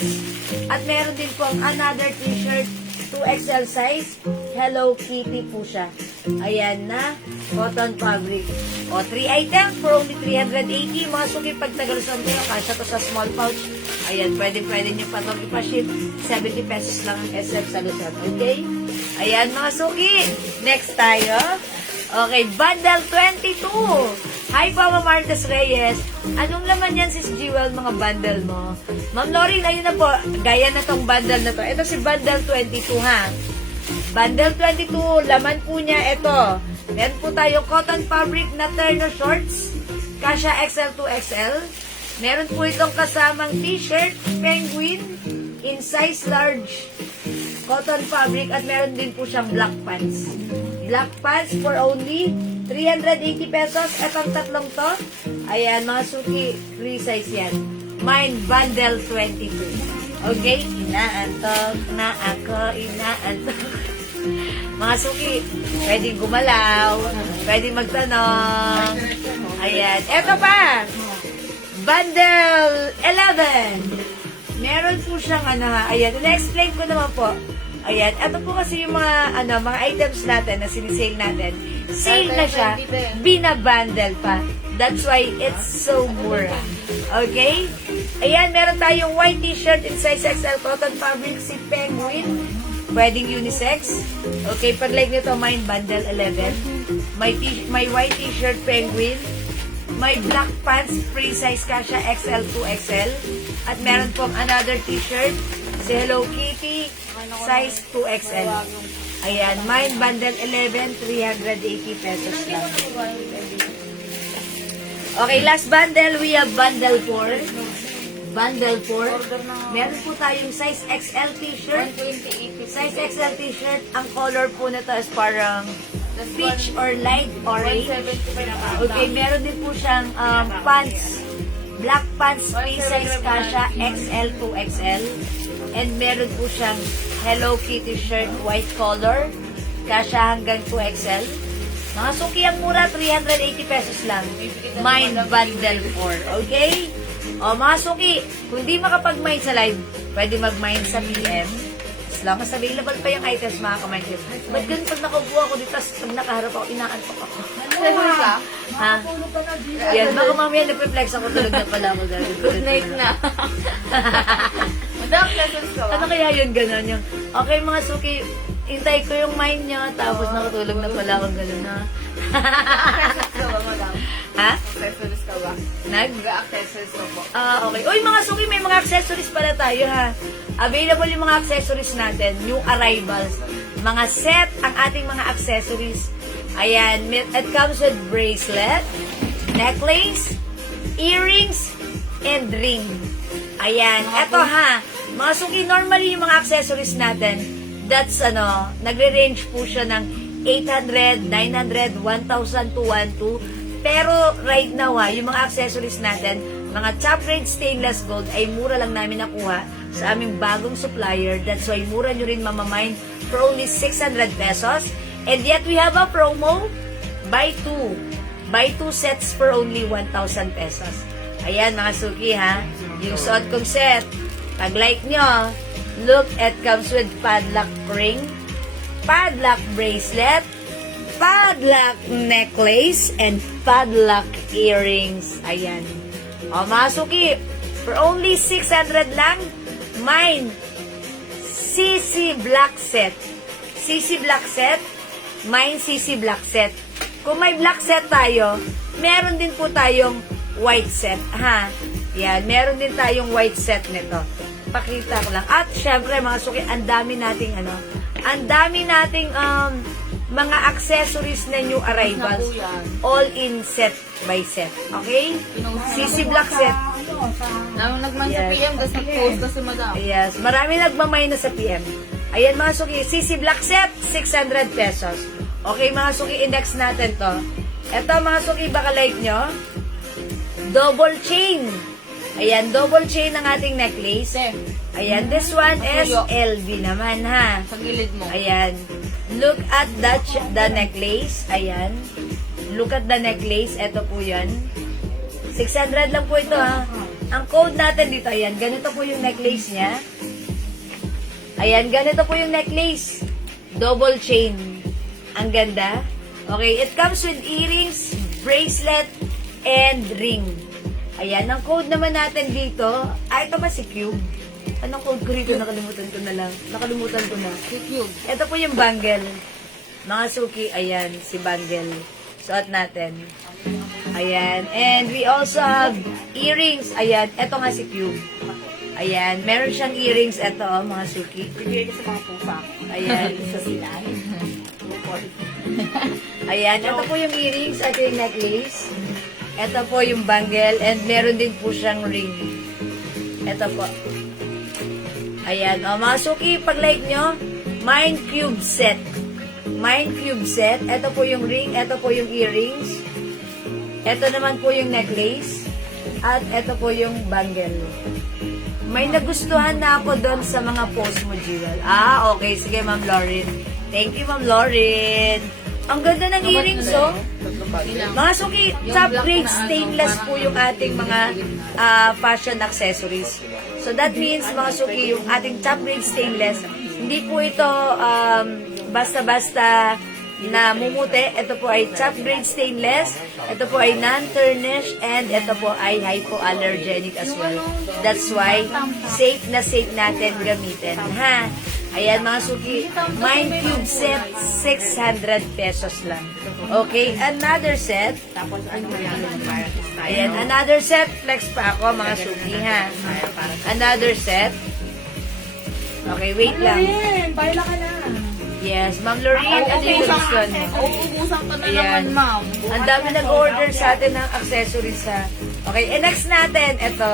At meron din po another t-shirt 2XL size. Hello Kitty po siya. Ayan na, cotton fabric. O, 3 items for only 380. Mga suki, pag tagalusan kayo, kasya to sa small pouch. Ayan, pwede nyo pa itong ipaship. 70 pesos lang ang SF sa Luzon. Okay? Ayan, mga suki. Next tayo. Okay, bundle 22. Hi, Mama Martes Reyes. Anong laman yan, Sis Jewel, mga bundle mo? Ma'am Lori, ayun na po. Gaya na tong bundle na to. Ito si bundle 22, ha? Bundle 22, laman po niya ito. Meron po tayo cotton fabric na terno shorts. Kasha XL to XL. Meron po itong kasamang t-shirt, penguin, in size large. Cotton fabric at meron din po siyang black pants. Black pants for only 380 pesos. Etong tatlong to, ayan mga suki, free size yan. Mine bundle 22. Okay, inaantok na ako, inaantok. Mga suki, pwedeng gumalaw, pwedeng magtanong. Ayan, eto pa, bundle 11. Meron po siyang ayan, na-explain ko naman po. Ayan, ito po kasi yung mga mga items natin na sinisale natin. Sale na siya, binabundle pa. That's why it's so mura. Okay? Ayan, meron tayong white t-shirt in size XL cotton fabric si Penguin. Pwedeng unisex. Okay, pag like nito, mine bundle 11. May white t-shirt Penguin. May black pants, free size Kasha XL to XL. At meron pong another t-shirt, si Hello Kitty, size 2XL. Ayan, mine bundle 11, 380 pesos lang. Okay, last bundle, we have bundle 4. Bundle 4. Meron po tayong size XL t-shirt. Size XL t-shirt, ang color po nito is parang peach or light orange. Okay, meron din po siyang pants. Black pants, free size Kasha, XL to XL. And meron po siyang Hello Kitty shirt, white color. Kasha hanggang 2XL. Mga suki ang mura, 380 pesos lang. Mine bundle 4. Okay? O mga suki, kung di makapag-mine sa live, pwede mag-mine sa PM. As long as available pa yung items, mga kamay-tips. Ba't ganun pag nakaupo ako dito, pag nakaharap ako, inaantok ako. Ha? Yan, baka mamaya nag-reflex ako, tulog na pala ako. Good night na. Madam, lessons ka ba? Ano kaya yun, gano'n yung, okay mga suki, hintay ko yung mind niya, tapos nakatulog na pala ako, gano'n na. Accessories ka ba, madam? Ha? Accessories ka ba? Nag-accessories ka po. Okay. Uy, mga suki, may mga accessories pala tayo, ha? Available yung mga accessories natin, new arrivals. Mga set ang ating mga accessories. Ayan, it comes with bracelet, necklace, earrings, and ring. Ayan, eto ha. Mga suki, normally yung mga accessories natin, that's nagre-range po siya ng 800, 900, 1,000 to 1,200. Pero right now yung mga accessories natin, mga top grade stainless gold ay mura lang namin nakuha sa aming bagong supplier. That's why mura nyo rin mamamine for only 600 pesos. And yet we have a promo, buy 2. Buy 2 sets for only 1,000 pesos. Ayan mga suki ha, yung suot kong set. Pag like nyo, look, it comes with padlock ring, padlock bracelet, padlock necklace, and padlock earrings. Ayan. O mga suki, for only 600 lang, mine, CC Black Set. CC Black Set, mine CC Black Set. Kung may black set tayo, meron din po tayong white set. Ha? Yan, meron din tayong white set nito. Pakita ko lang. At syempre mga suki, ang dami nating mga accessories na new arrivals. All in set by set. Okay? CC Black Set. Namin nagman sa PM, tapos nag-post kasi madam. Yes, marami nagmamay na sa PM. Ayan mga suki, CC Black Set, 600 pesos. Okay mga suki, index natin to. Ito mga suki, baka like nyo. Double chain. Ayan, double chain ng ating necklace. Ayan, this one is LV naman ha. Sa gilid mo. Ayan. Look at the necklace. Ayan. Look at the necklace. Ito po yan. 600 lang po ito ha. Ang code natin dito, ayan. Ganito po yung necklace niya. Ayan, ganito po yung necklace. Double chain. Ang ganda. Okay, it comes with earrings, bracelet, and ring. Ayan, ang code naman natin dito, ito ba si Cube? Anong code ko rito? Nakalimutan ko na lang. Nakalimutan ko na. Cute. Ito po yung bangle. Mga suki, ayan, si bangle. Suot natin. Ayan. And we also have earrings. Ayan, ito nga si Cube. Ayan, meron siyang earrings. Ito, mga suki. Bigyan sa mga pusa. Ayan. Sa sila. Ayan, ito po yung earrings at yung necklace. Ito po yung bangle. And meron din po siyang ring. Ito po. Ayan, mga suki, pag-like nyo, Mind Cube Set. Mind Cube Set. Ito po yung ring. Ito po yung earrings. Ito naman po yung necklace. At ito po yung bangle. May nagustuhan na ako doon sa mga post mo, Jewel. Okay. Sige, Ma'am Lauren. Thank you, Ma'am Lauren. Ang ganda ng earrings, oh. Mga suki, top grade stainless po yung ating mga fashion accessories. So that means, mga suki, yung ating top grade stainless, hindi po ito basta-basta na mumuti. Ito po ay top grade stainless. Ito po ay non-tarnished and ito po ay hypoallergenic as well. That's why safe na safe natin gamitin. Ha? Ayan mga suki, Mind Cube set, 600 pesos lang. Okay, another set. Ayan, another set. Flex pa ako mga suki ha. Another set. Okay, wait lang. Baila ka na. Yes, Ma'am Lorraine, ano yung gusto niyo? Uubusan ka na Ayan. naman, ma'am. Ang dami nag-order sa atin ng accessories ha. Okay, and next natin, ito.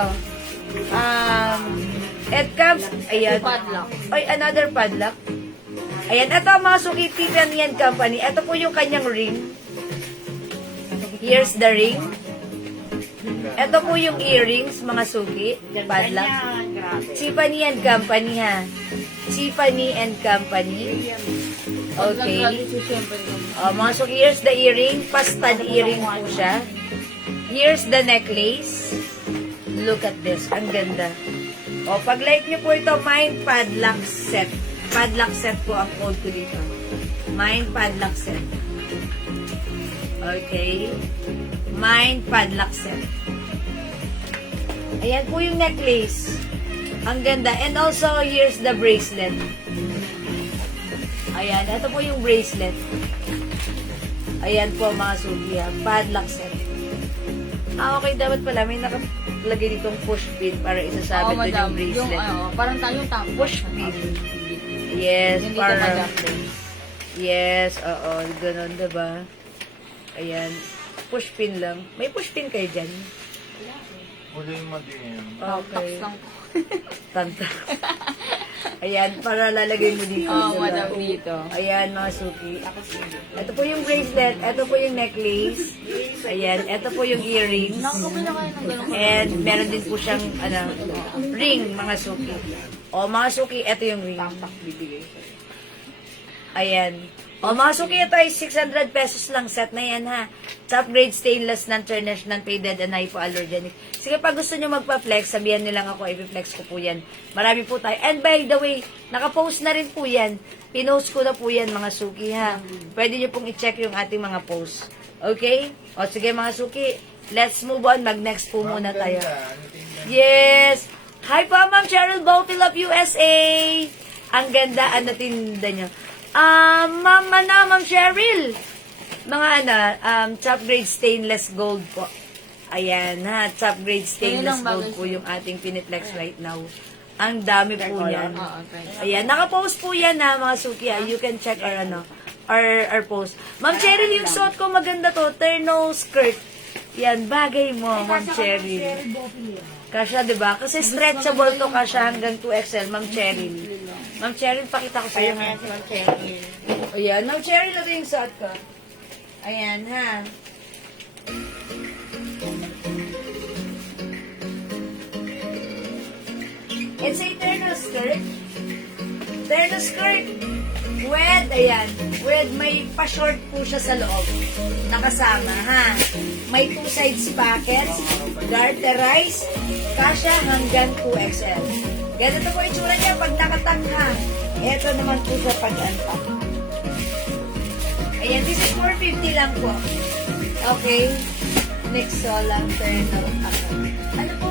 It comes, ayan. Padlock. Ay, another padlock. Ayan, ito mga suki, Tiffany & Company. Ito po yung kanyang ring. Here's the ring. Ito po yung earrings, mga suki. Padlock. Tiffany & Company ha. Tiffany & Company. Okay. Mga suki, here's the earring. Pastel earring po siya. Here's the necklace. Look at this. Ang ganda. Pag-like nyo po ito, Mind Padlock Set. Padlock Set po ang code ko dito. Mind Padlock Set. Okay. Mind Padlock Set. Ayan po yung necklace. Ang ganda. And also, here's the bracelet. Ayan. Ito po yung bracelet. Ayan po mga suki. Padlock Set. Okay. Dapat pala may nakalagay ditong push pin para isasabi doon yung bracelet. Parang tayo tapos. Push pin. Yes, Hindi para... ka madami. Yes, oo. Ganun, diba? Ayan. Push pin lang. May push pin kayo dyan? Wala yung mag-iim. Okay. Tanta. Ayan, para lalagay mo dito. Oo, diba? madam dito. Ayan, mga suki. Ito po yung bracelet. Ito po yung necklace. Ayan. Ito po yung earrings. Nakakapin na kayo ng gano'n. And meron din po siyang ring, mga suki. Mga suki, ito yung ring. Ayan. Mga suki, ito ay 600 pesos lang. Set na yan ha. Top grade stainless, non-tarnished, non-faded, and hypoallergenic. Sige, pag gusto nyo magpa-flex, sabihan nyo lang ako, i-flex ko po yan. Marami po tayo. And by the way, nakapost na rin po yan. Pinost ko na po yan, mga suki ha. Pwede nyo pong i-check yung ating mga posts. Okay? Sige mga suki, let's move on. Mag-next po muna tayo. Yes! Hi po, Ma'am Cheryl Bottle of USA! Ang ganda, ano tinda nyo? Ma'am Cheryl! Mga top grade stainless gold po. Ayan ha, top grade stainless gold po yung ating piniplex right now. Ang dami po yan. Ayan, nakapost po yan ha, mga suki. You can check our post. Ma'am Cheryl, yung suot ko maganda to, terno skirt. Yan, bagay mo, Ma'am Cheryl. Kasha, diba? Kasi stretchable to, kasha hanggang 2XL, Ma'am Cheryl. Ma'am Cheryl, pakita ko sa'yo. Ma'am Cheryl. Ayan, Ma'am Cheryl, ito yung suot ko. Ayan, ha. It's a terno skirt. Terno skirt. With, ayan, with may pa-short po siya sa loob. Nakasama, ha. May 2 sides pockets, garterized, kasha hanggang 2XL. Ganito po yung tsura niya pag nakatang, ha. Ito naman po sa pag-antak. Ayan, this is 450 lang po. Okay. Next solang terno. Ano po?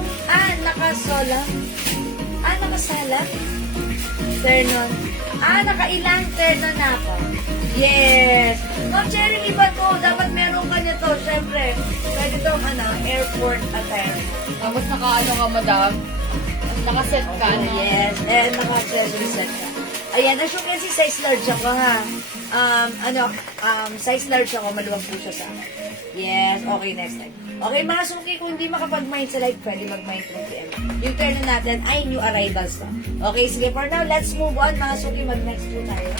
Naka-solang. nakasala? Ternon. Nakailang terno na ako. Yes. No, Cherry Lee ba to? Dapat meron ka nito. Siyempre, pwede itong airport attire. Tapos naka-ano ka, madam? Naka-set ka, no? Yes, and naka-accessory set ka. Ayan, as you can see, size large ako ha. Size large ako, maluwag po siya sa akin. Yes, okay, next time. Okay, mga suki, kung hindi makapag-mind sa live, pwede mag-mind 3 PM. Yung turn natin ay new arrivals na. Okay, sige, for now, let's move on. Mga suki, mag-next po tayo.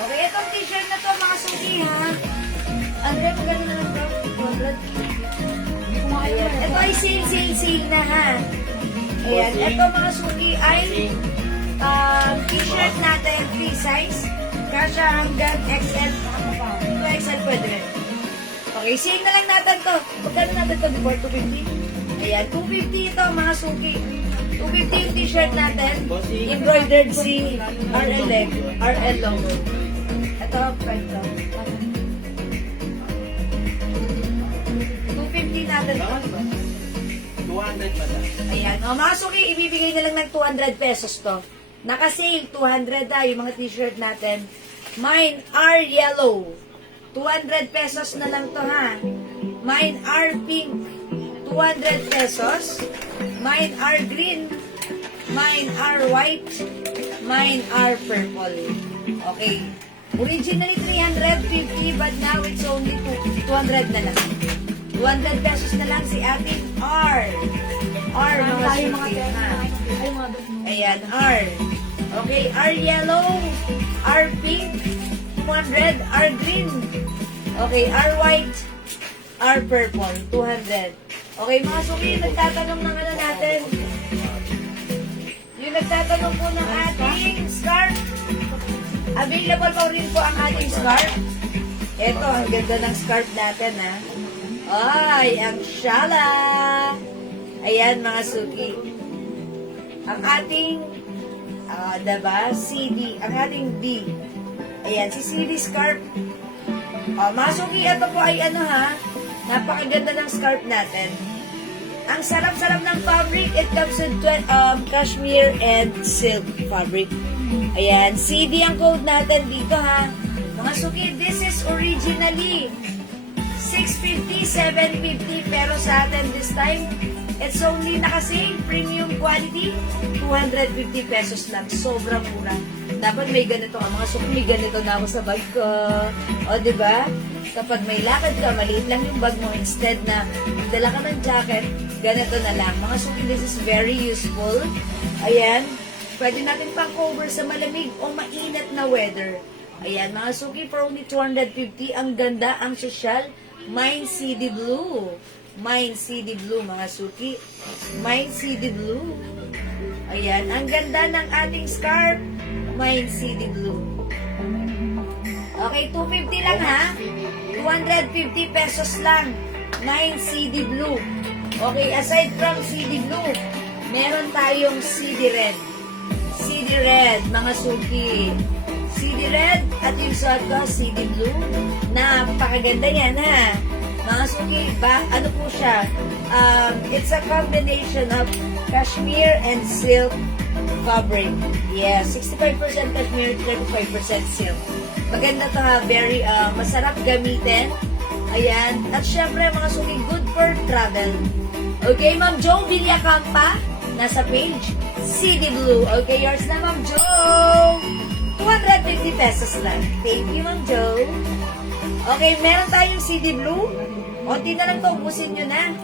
Okay, itong t-shirt na to, mga suki, ha? Andre, maganda na lang to. 200. Ayan. Ito ay sale na, ha? Ayan. Ito, mga suki, ay t-shirt natin, free size. Kasha hanggang XL. Ito XL pwede rin. Okay, sale na lang natin to. Magkano natin to before? 250? Ayan, 250 ito, mga suki. 250 yung t-shirt natin. Embroidered si RL logo. Ito, price to. 250 natin to. 200 pa lang. Ayan. O, mga suki, ibibigay na lang ng 200 pesos to. Naka-sale, 200 yung mga t-shirt natin. Mine are yellow. 200 pesos na lang to, ha. Mine are pink. 200 pesos. Mine are green. Mine are white. Mine are purple. Okay. Originally 350, but now it's only 200 na lang. 200 pesos na lang si ating R. R, mga suki, ha. Ayan, R. Okay, R yellow, R pink, 200, R green. Okay, R white, R purple, 200. Okay, mga suki, nagtatanong ng ano natin. Yung nagtatanong po ng ating scarf. Available pa rin po ang ating scarf. Ito, ang ganda ng scarf natin, ha. Ay, ang shala. Ayan, mga suki. Ang ating, diba, CD, ang ating D. Ayan, si CD scarf. Mga suki, ito po ay ano, ha. Napakaganda ng scarf natin. Ang sarap-sarap ng fabric. It comes with cashmere and silk fabric. Ayan, CD ang code natin dito, ha. Mga suki, this is originally 650, 750, pero sa atin this time, it's only naka-sale, premium quality, 250 pesos lang. Sobrang mura. Dapat may ganito ka. Mga suki, may ganito na ako sa bag ko. O, diba? Kapag may lakad ka, maliit lang yung bag mo. Instead na magdala ka ng jacket, ganito na lang. Mga suki, this is very useful. Ayan. Pwede natin pang cover sa malamig o mainit na weather. Ayan, mga suki, for only 250. Ang ganda, ang sosyal. Mine CD Blue. Mine CD Blue, mga suki. Mine CD Blue. Ayan, ang ganda ng ating scarf. Mine CD Blue. Okay, 250 lang, ha? 250 pesos lang. Mine CD Blue. Okay, aside from CD Blue, meron tayong CD Red. CD Red, mga suki. CD Red at yung suot ko, CD Blue. Napakaganda yan, ha? Mga suki, ano po siya? It's a combination of cashmere and silk fabric. Yeah, 65% cashmere, 35% silk. Maganda to, ha? Very masarap gamitin. Ayan. At syempre, mga suki, good for travel. Okay, Ma'am Jo Villacampa, nasa page. CD Blue. Okay, yours na, Ma'am Jo. 250 pesos lang. Thank you, Ma'am Jo. Okay, meron tayong CD Blue. Onti na lang to, ubusin nyo na.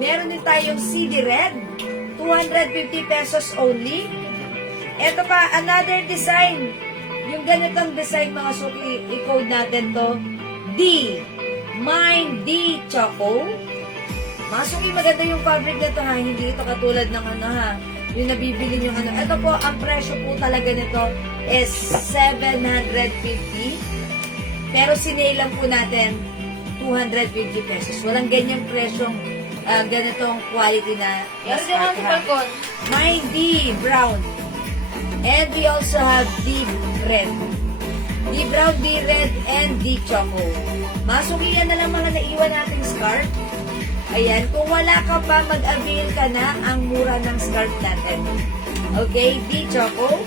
Meron din tayong CD Red. 250 pesos only. Ito pa, another design. Yung ganitong design, mga suki, i-code natin to. D. Mine D Choco. Mga suki, maganda yung fabric na to, ha. Hindi ito katulad ng ano, ha. Yung nabibili nyo ano. Ito po, ang presyo po talaga nito is 750. Pero sinailan po natin 250 pesos. Walang ganyang presyong ganitong quality na Meron din skirt, mga ha. Falcon. May D brown. And we also have D red. D brown, D red, and D choco. Masukihan na lang mga naiwan nating scarf. Ayan, kung wala ka pa, mag-avail ka na ang mura ng scarf natin. Okay, D choco,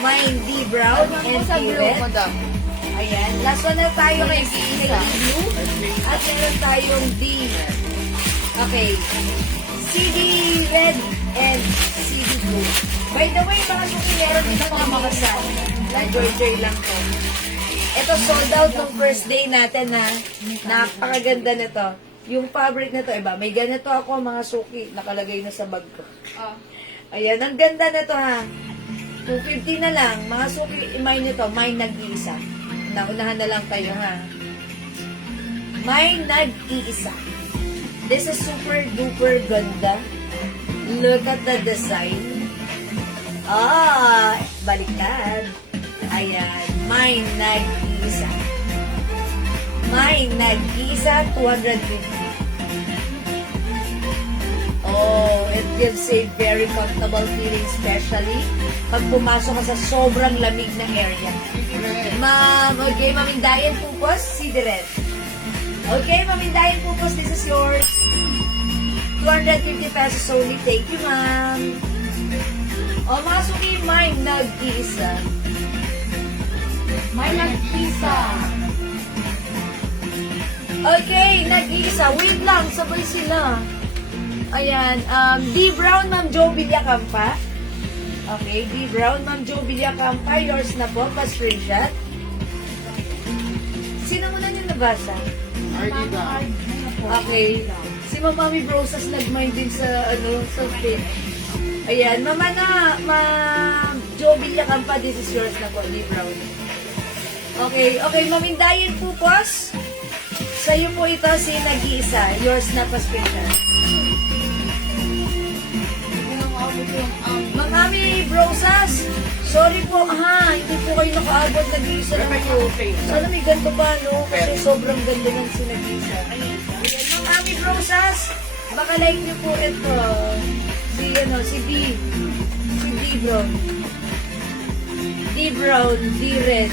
may D brown, and Sa D blue, red. madam. Ayan, last one na tayo May kay isa. blue. At meron tayong D. Okay. CD red and CD blue. By the way, mga suki, meron din ako mga sa na-joy lang po. Ito sold out nung first day natin na napakaganda nito. Yung fabric nito, iba, may ganito ako mga suki, nakalagay na sa bag ko. Oh. Ayan, ang ganda nito ha. 250 na lang. Mga suki, may nito, may nag-iisa. Naunahan na lang kayo ha. May nag-iisa. This is super duper ganda. Look at the design. Ah, baliktad. Ayan, may nag-iisa. May nag-iisa, 250. Oh, it gives a very comfortable feeling, especially pag pumasok ka sa sobrang lamig na area. Ma'am, okay, Mamindayan Pupos, see the red. Okay, Mamindayan Pupos, this is yours. 250 pesos only. Thank you, ma'am. O, mga suki, may nag-iisa. May nag-isa. Okay, nag-iisa. Wait lang, sabay sila. Ayan, D. Brown, Ma'am Jo Villacampa. Okay, D. Brown, Ma'am Jo Villacampa. Yours na po, pa-screenshot. Sino muna niyo nabasa? Okay. Si Mami Brosas nag-mind din sa, sa pin. Ayan, Mama na, Ma'am Jo Villacampa, this is yours na po, D. Brown. Okay, Mamindayan Pupos. Sa'yo po ito si nag-iisa. Yours na pa-screenshot. Mami Brosas, sorry po ha, hindi po kayo nakaabot, nag-iisa lang po. Sana may ganito pa, no? Kasi sobrang ganda ng sinag-iisa. Ayan, Mami Brosas, baka like niyo po ito. Si D. Si D Brown. D Brown, D Red.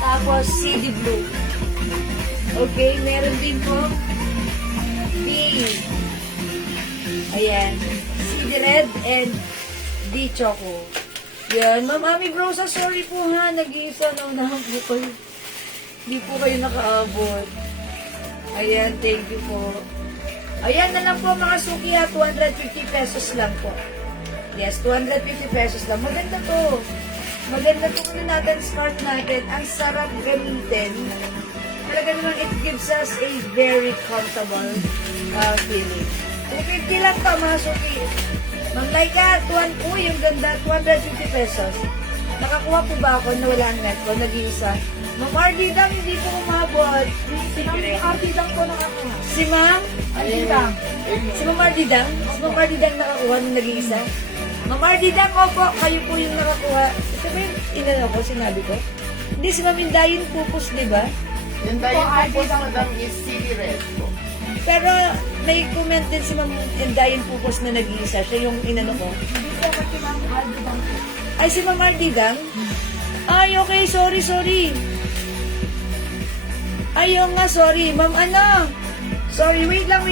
Tapos si D Blue. Okay, meron din po B. Ayan. C Red and D Choco. Yan. Ma'am Ami Brosa, sorry po ha. Nag-iisa na unahan po kayo. Hindi po kayo nakaabot. Ayan, thank you po. Ayan na lang po mga suki ha. 250 pesos lang po. Yes, 250 pesos lang. Maganda to. Maganda to natin, smart natin. Ang sarap gamitin. Talaga naman, it gives us a very comfortable feeling. 250 lang to mga suki. Ma'am Laika, yung ganda, 250 pesos. Nakakuha po ba ako na wala ang net ko? Nag-iisa. Ma'am Ardidang, hindi po umabot. Si Ma'am Ardidang po nakakuha. Si Ma'am Ardidang. Si Ma'am Ardidang? Si Ma'am Ardidang nakakuha nung nag-iisa. Ma'am Ardidang, opo, kayo po yung nakakuha. Ito ba yung inano ko, sinabi ko? Hindi, si Ma'am Indayin Pupos, di ba? Yung dahil po sa madam is CD red po. Pero may comment din si Ma'am Indayin Pupos na nag-iisa. Siya yung inano ko. Ay, si Ma'am Ardidang? Ay, okay. Sorry. Ay, yung nga, sorry. Ma'am, Sorry, wait lang.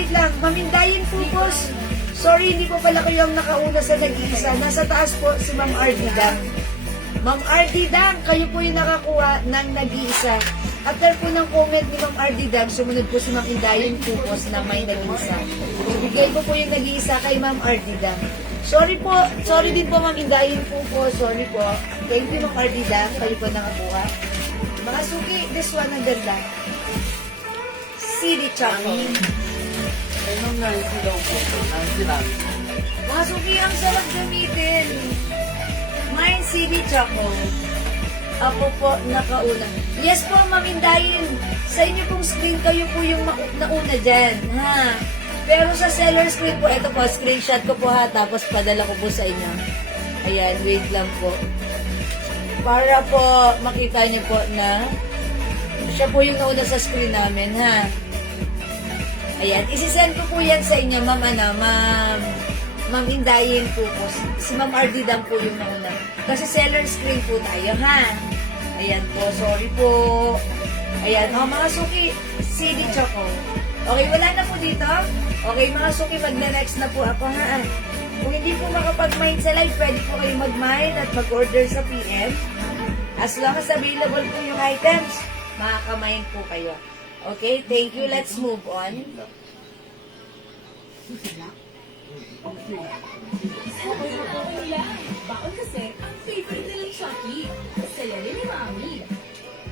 Ma'am Indayin Pupos. Sorry, hindi po pala kayo ang nakauna sa nag-iisa. Nasa taas po si Ma'am Ardidang. Ma'am Ardidang, kayo po yung nakakuha ng nag-iisa. After po ng comment ni Ma'am Ardidang, sumunod po si Ma'am Indayin Pupos na may nag-iisa. Bigay ko po yung nag-iisa kay Ma'am Ardidang. Sorry din po Ma'am Indayin Pupos. Sorry po. Thank you Ma'am Ardidang, kayo po nakakuha. Mga suki, this one ang ganda. CD Choco. Anong Nancy daw po? Nancy lang. Mga suki, ang sarap gamitin. May CD Choco. Ako po nakauna. Yes po, Ma'am Indayin. Sa inyo pong screen, kayo po yung nauna dyan. Ha? Pero sa seller screen po, ito po, screenshot ko po ha, tapos padala ko po sa inyo. Ayan, wait lang po. Para po makita niyo po na siya po yung nauna sa screen namin, ha? Ayan, isisend ko po yan sa inyo, ma'am, Ma'am Indayin po po. Si Ma'am Ardidan po yung nauna. Kasi seller screen po tayo, ha? Ayan po, sorry po. Ayan, mga suki, CD Choco. Okay, wala na po dito? Okay, mga suki, magna-next na po ako, ha? Kung hindi po makapag-mine sa live, pwede po kayo mag-mine at mag-order sa PM. As long as available po yung items, makaka-mine po kayo. Okay, thank you. Let's move on. Bakit kasi ang favorite nilang Shopee. Saya rin ni Mami.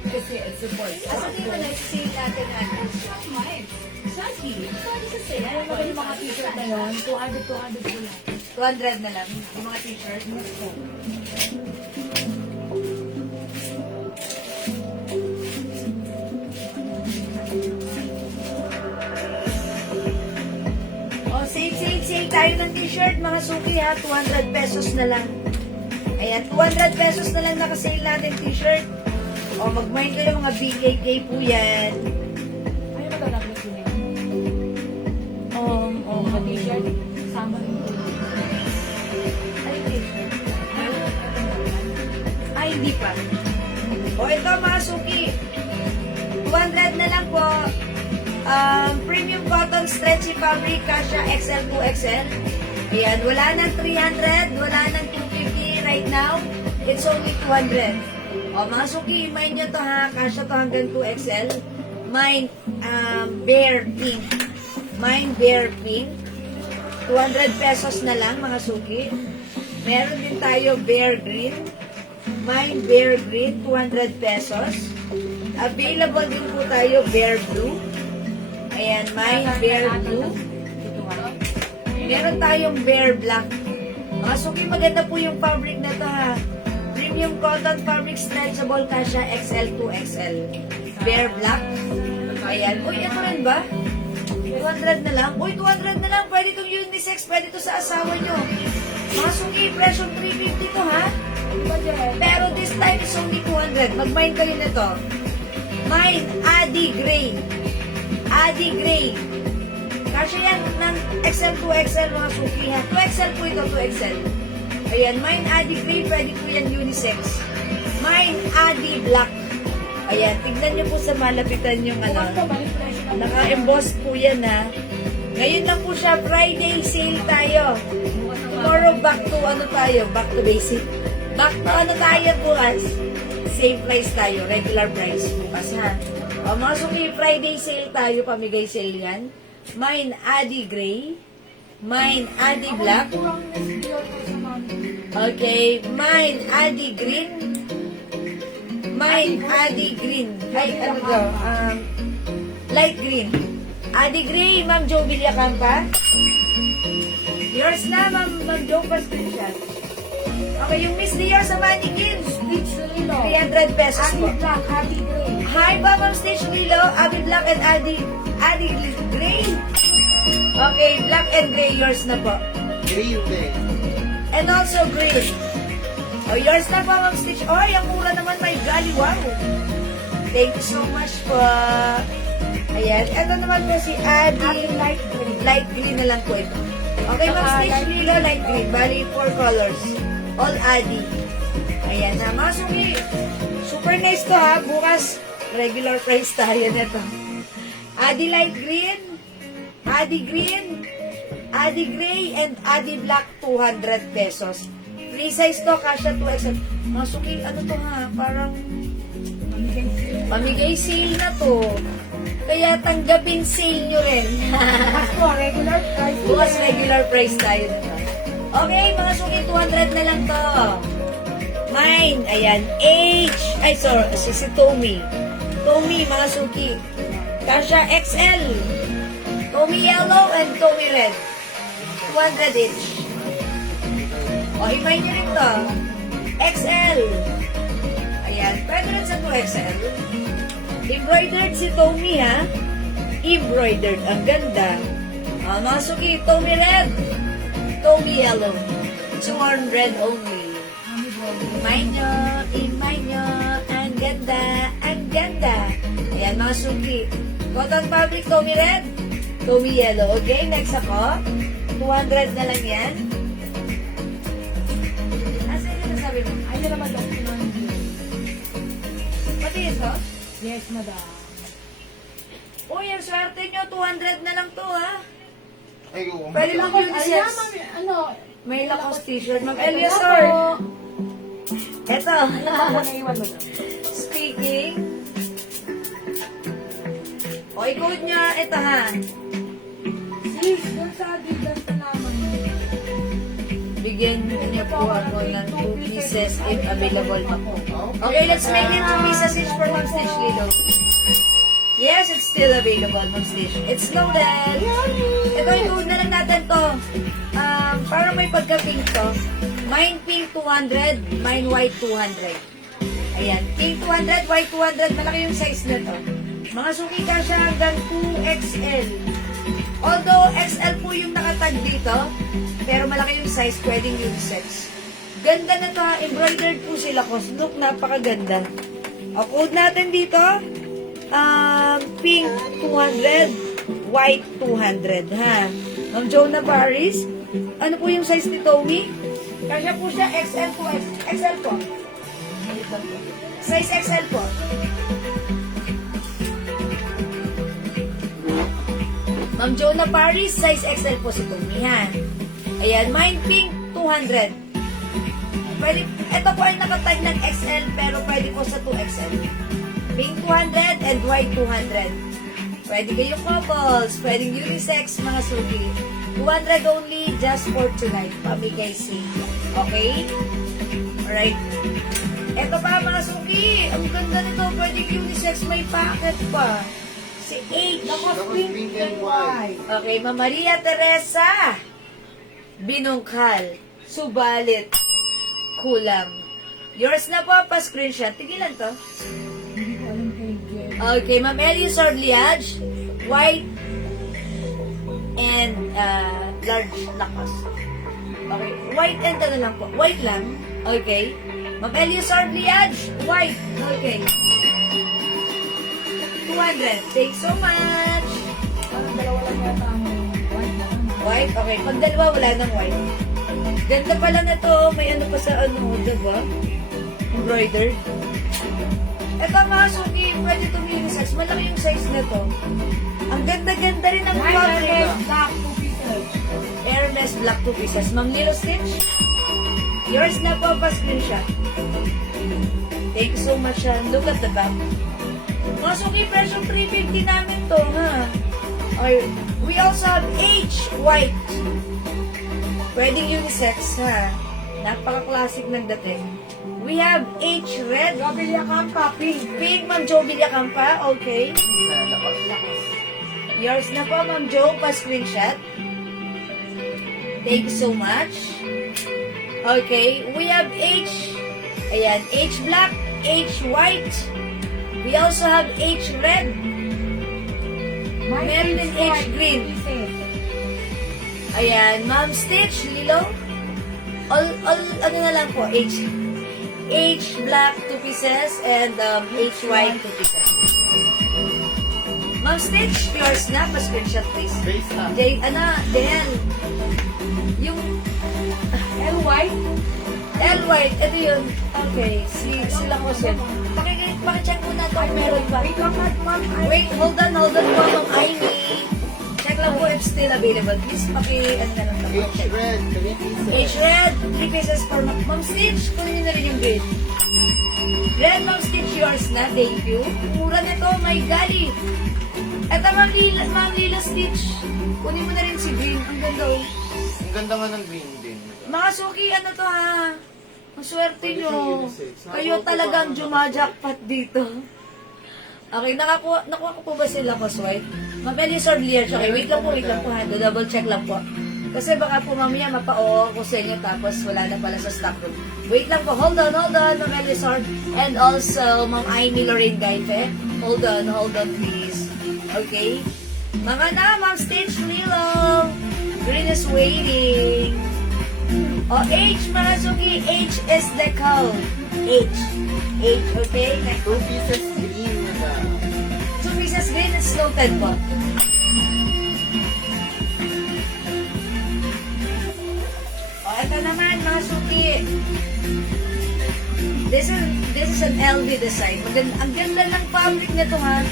Kasi it supports Asa din mo nagsisale natin, ano? Shop Minds. Shopee, pwede sa saya. Ano ba yung mga t-shirt na yun? 200 po lang. 200 na lang. Yung mga t-shirt. Oh, sale tayo ng t-shirt, mga suki ha. 200 pesos na lang. Ayan, 200 pesos na lang nakasale natin t-shirt. O, mag-mind kayo mga BKK po yan. Ano ba gagawin ko niya? Mga t-shirt. Sama rin po. Ay, t-shirt. Ay, hindi pa. O, ito mga suki. 200 na lang po. Premium cotton stretchy fabric, Kasha XL to XL. Ayan, wala nang 300, wala nang 250 right now. It's only 200. O, mga suki, mine nyo to ha. Kasha to hanggang 2XL. Mine, bear pink. Mine, bear pink. 200 pesos na lang, mga suki. Meron din tayo bear green. Mine, bear green, 200 pesos. Available din po tayo bear blue. Ayan, mine, bear blue. Meron tayong bear black. Mga suki, maganda po yung fabric na to ha. Premium cotton fabric stretchable Kasha XL to XL. Bear black. Ayan. Uy, ito rin ba? 200 na lang. Uy, 200 na lang. Pwede itong unisex. Pwede ito sa asawa nyo. Mga suki, presyo 350 to ha. Pero this time is only 200. Mag-mine kayo na to. Mine, Adi Gray. Adi Gray. Kasi yan ng XL to XL mga suki ha. 2XL po ito, 2XL. Ayan, mine Adi Gray, pwede po yan unisex. Mine Adi Black. Ayan, tignan nyo po sa malapitan yung ano. Naka-emboss po yan ha. Ngayon lang po siya, Friday sale tayo. Tomorrow back to ano tayo, back to basic. Back to ano tayo bukas. Same price tayo, regular price bukas ha. O mga suki, Friday sale tayo, pamigay sale yan. Mine Adi Gray. Mine Adi Black. Okay, mine Adi Green. Mine Adi Green. Ay, ano to? Light green. Adi Gray, Ma'am Jo Villacampa. Yours na, Ma'am Jo Pastricia. Okay, yung Miss Dior sa mannequin. Stitch Lilo. 300 pesos po. Adi Black, Adi Gray. Hi pa, Ma'am Stitch Lilo. Adi Black and Adi Gray. Okay, black and gray, yours na po. Green din. And also green. Oh, yours na po, Ma'am Stitch. Oh, ang mura naman, my golly, wow. Thank you so much po. Ayan, ito naman po si Adi. Light green. Light green na lang po ito. Okay, Ma'am Stitch Lilo, light green. Bali, 4 colors. All Adi. Ayan na, mga suki. Super nice to ha. Bukas, regular price tayo nito. Adi light green, Adi green, Adi gray, and Adi black, 200 pesos. Free size to, Kasha 2XL. Mga suki, ano to ha? Parang pamigay sale na to. Kaya tanggapin sale nyo rin. Regular price. Bukas regular price tayo nito. Okay, mga suki, 200 na lang to. Mine, ayan, si Tommy. Tommy, mga suki. Kasha XL. Tommy yellow and Tommy red. 200 each. O, himay nyo rin to. XL. Ayan, pwede rin sa 2XL. Embroidered si Tommy ha. Embroidered, ang ganda. Mga suki, Tommy red. Tommy yellow. 200 only. Imay nyo, ang ganda, ang ganda. Ayan, mga suki. Cotton fabric, Tommy red. Tommy Yellow. Okay, next ako. 200 na lang yan. Asa yung nasabi mo? Ay, nila madam. Pati ito? Yes, madam. Uy, ang swerte nyo. 200 na lang to, ha? Ay, oo. Pwede lang unisex. Ayan, ma'am, ano? May Lacoste t-shirt. Ma'am Ito Eliasor. po. Ito. Naiwan, madam. Speaking. O, i-code niya. Ito, ha? Sis, dun sa Adidas na naman. Bigyan niyo po ako ng 2 pieces if available pa po. Okay, let's make it 2 pieces each for Ma'am Stitch Lilo. Yes, it's still available, Ma'am Stitch. It's loaded. Ito, i-code na lang natin to. Para may pagka-pink to. Mine pink 200, mine white 200. Ayan, pink 200, white 200. Malaki yung size na to. Mga suki ka siya hanggang 2XL. Although XL po yung nakatag dito, pero malaki yung size, pwedeng unisex. Ganda na to ha, embroidered po sila ko. Look, napakaganda. O, code natin dito, pink 200, white 200 ha. Ma'am Jonah Paris, ano po yung size ni Tommy? Kasya po siya, XL po, XL po. Size XL po. Ma'am Jonah Paris, size XL po si Tommy, ha? Ayan, mine pink, 200. Pwede, ito po ay nakatag ng XL, pero pwede po sa 2XL. Pink 200 and white 200. Pwede kayong couples, pwedeng unisex, mga suki. 200 only, just for tonight. Pamigay si. Okay? Alright. Ito pa, mga suki. Ang ganda nito, pwedeng unisex, may packet pa. Si H. Pink and white. Okay, Ma'am Maria Teresa. Binungkal. Subalit. Kulam. Yours na po, pa-screenshot. Tigilan to. Hindi ko alam kay Jen. Okay, Ma'am Ellie Sorliage. White and large lakas. Okay, white and ano lang po. White lang. Okay. Ma'am Ellie Sorliage. White. Okay. 200. Thanks so much. Parang dalawa lang yata ang white na. White? Okay. Pag dalawa, wala nang white. Ganda pala na to. May ano pa sa ano, diba? Embroidered. Ito mga suki, pwede itong unisex. Malaki yung size na to. Ang ganda-ganda rin ng fabric. Black, 2 pieces. Hermes Black 2 pieces. Ma'am Little Stitch. Yours na po pa screenshot. Thank you so much. Look at the back. Mga suki, presyo 350 namin to, ha? Okay. We also have H white. Pwedeng unisex, ha? Napaka-classic ng dating. We have H red. Gabriela Campa, pink. Pink, Ma'am Jo Villacampa. Okay. Yours na po, Ma'am Jo. Pa-screenshot. Thank you so much. Okay. We have H. Ayan. H black. H white. We also have H red. Meron din H green. Ayan. Ma'am Stitch. Lilo. All, ano na lang po. H black 2 pieces and H white 2 pieces. Ma'am Stitch, yours na. Pa-screenshot please. Base na. Daniel. Yung L white. L white, ito yun. Okay, sila ko siya. Pakicheck muna ito. Meron pa. Wait lang, ma'am. Wait, hold on po, Ma'am Amy. Check lang po if still available. Please, ano na lang ito. H red, 3 pieces. H red, 3 pieces for Ma'am Stitch. Kunin niyo na rin yung green. Red, Ma'am Stitch, yours na. Thank you. Mura na to, my golly. Eto, Ma'am Lila Stitch. Kunin mo na rin si green. Ang ganda, oh. Ang ganda nga ng green din. Mga suki, ano to ha? Maswerte nyo. Kayo talagang jumajackpot dito. Okay, nakuha ko po ba sila ko, swipe? Mabeli sword leer. Okay, wait lang po ha. Double check lang po. Kasi baka po mamaya mapa-oo ko sa inyo tapos wala na pala sa stock room. Wait lang po. Hold on, Mabeli sword. And also, Ma'am Amy Lorraine Gaife. Hold on, please. Okay? Mga na, Ma'am Stitch Lilo. Green is waiting. O, H, mga suki. H is the code. H, okay? 2 pieces green na. 2 pieces green is loaded po. This is an LV design. Ang ganda ng fabric nito ha.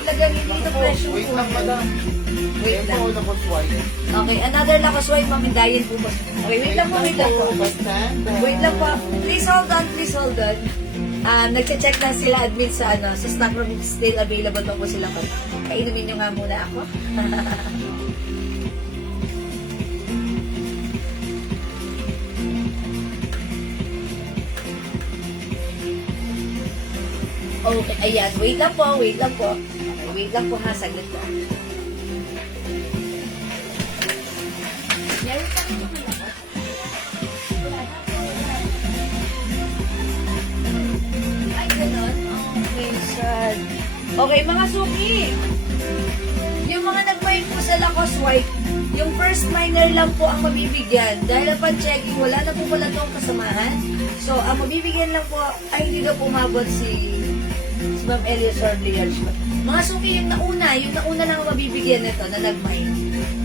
Talagang hindi ito presyo Wait po. lang, madam. Wait lang. Ito, tapos white. Okay, another lakos white mamindayan po ba? Okay, wait lang po, wait lang po. Basta. Wait lang po. Please hold on, please hold on. Nagche-check lang sila admin sa sa stock room still available pa po sila pa. Kainumin nyo nga muna ako. Okay, ayan. Wait lang po, wait lang po. Okay, wait lang po ha, saglit po. Meron pa rin yung malakot. Wala na. Ay, ganon. Okay, sad. Okay, mga suki. Yung mga nag-buy po sa Lacoste White, yung first minor lang po ang mabibigyan. Dahil upon checking, wala na po pala itong kasamahan. So, ang mabibigyan lang po, ay hindi na pumabot si Ma'am Eliosor Liarch. Mga suki, yung nauna lang ang mabibigyan nito na nag-buy.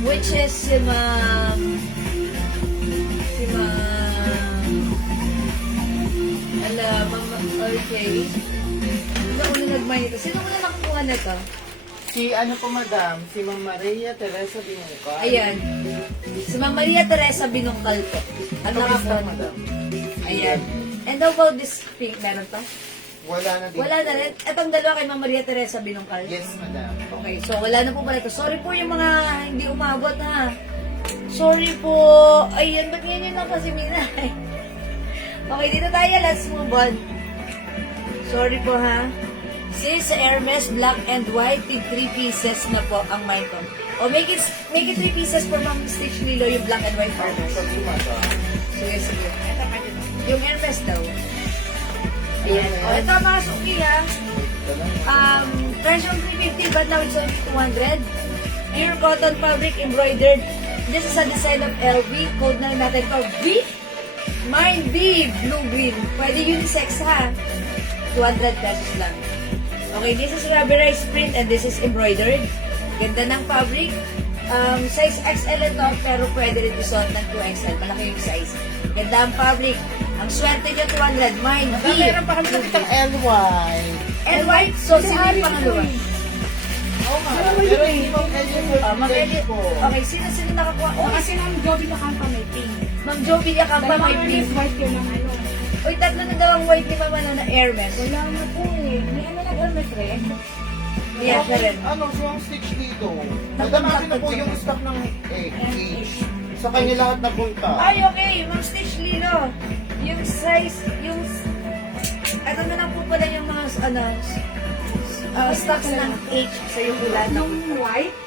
Which is si Ma'am... Okay. Yung nauna nag-buy nito. Sino muna nakakuha nito? Si ano po, madam? Si Ma'am Maria Teresa Binungka. Ayan. Si Ma'am Maria Teresa Binungkal po. Ang Ano nakakuha po, madam? Ayan. And how about this pink? Meron to? Wala na din. Wala na rin. Itong dalawa kay Ma'am Maria Teresa Binungkal. Yes, madam. Okay, so wala na po pala ito. Sorry po yung mga hindi umabot ha. Sorry po. Ayun, ba't ganyan lang kasi minay? Okay, dito tayo. Let's move on. Sorry po ha. Sis, sa Hermes, black and white, with 3 pieces na po ang mine ko. O, make it 3 pieces for Ma'am Stitch Nilo, yung black and white Hermes. Sige, madam. Sige, sige. Yung Hermes daw. Ayan. O, ito mga suki ha. Presyo 350, but now it's only 200. Pure cotton fabric embroidered. This is a design of LV. Code na natin ito. B. Mine B. Blue-green. Pwede unisex ha. 200 pesos lang. Okay, this is rubberized print and this is embroidered. Ganda ng fabric. Size XL ito, pero pwede rin isuot ng 2XL. Malaki yung size. Ganda ang fabric. Ang swerte niya 200. Mine B. Madam, meron pa kami nakitang LY. And white, so sino yung pangalawa? Oo nga. Pero hindi mo pwede Mag-edit po. Okay, sino nakakuha? Oh, Kasi nang Joby na kanta may pink. Ma'am Joby Yakamba, may pink. White yun ang ano. Uy, tatlo na daw ang white ni Mama na Hermes. Wala na po eh. May ano nag-Hermes rin? Yes, na rin. Ano, so ang stitch dito. Madam, akin na po yung stock ng H. Sa kanya lahat napunta. Ay, okay. Ma'am Stitch Lilo. Yung size, ano na lang po pala yung mga, stocks ng H sa yung ulan. Yung white?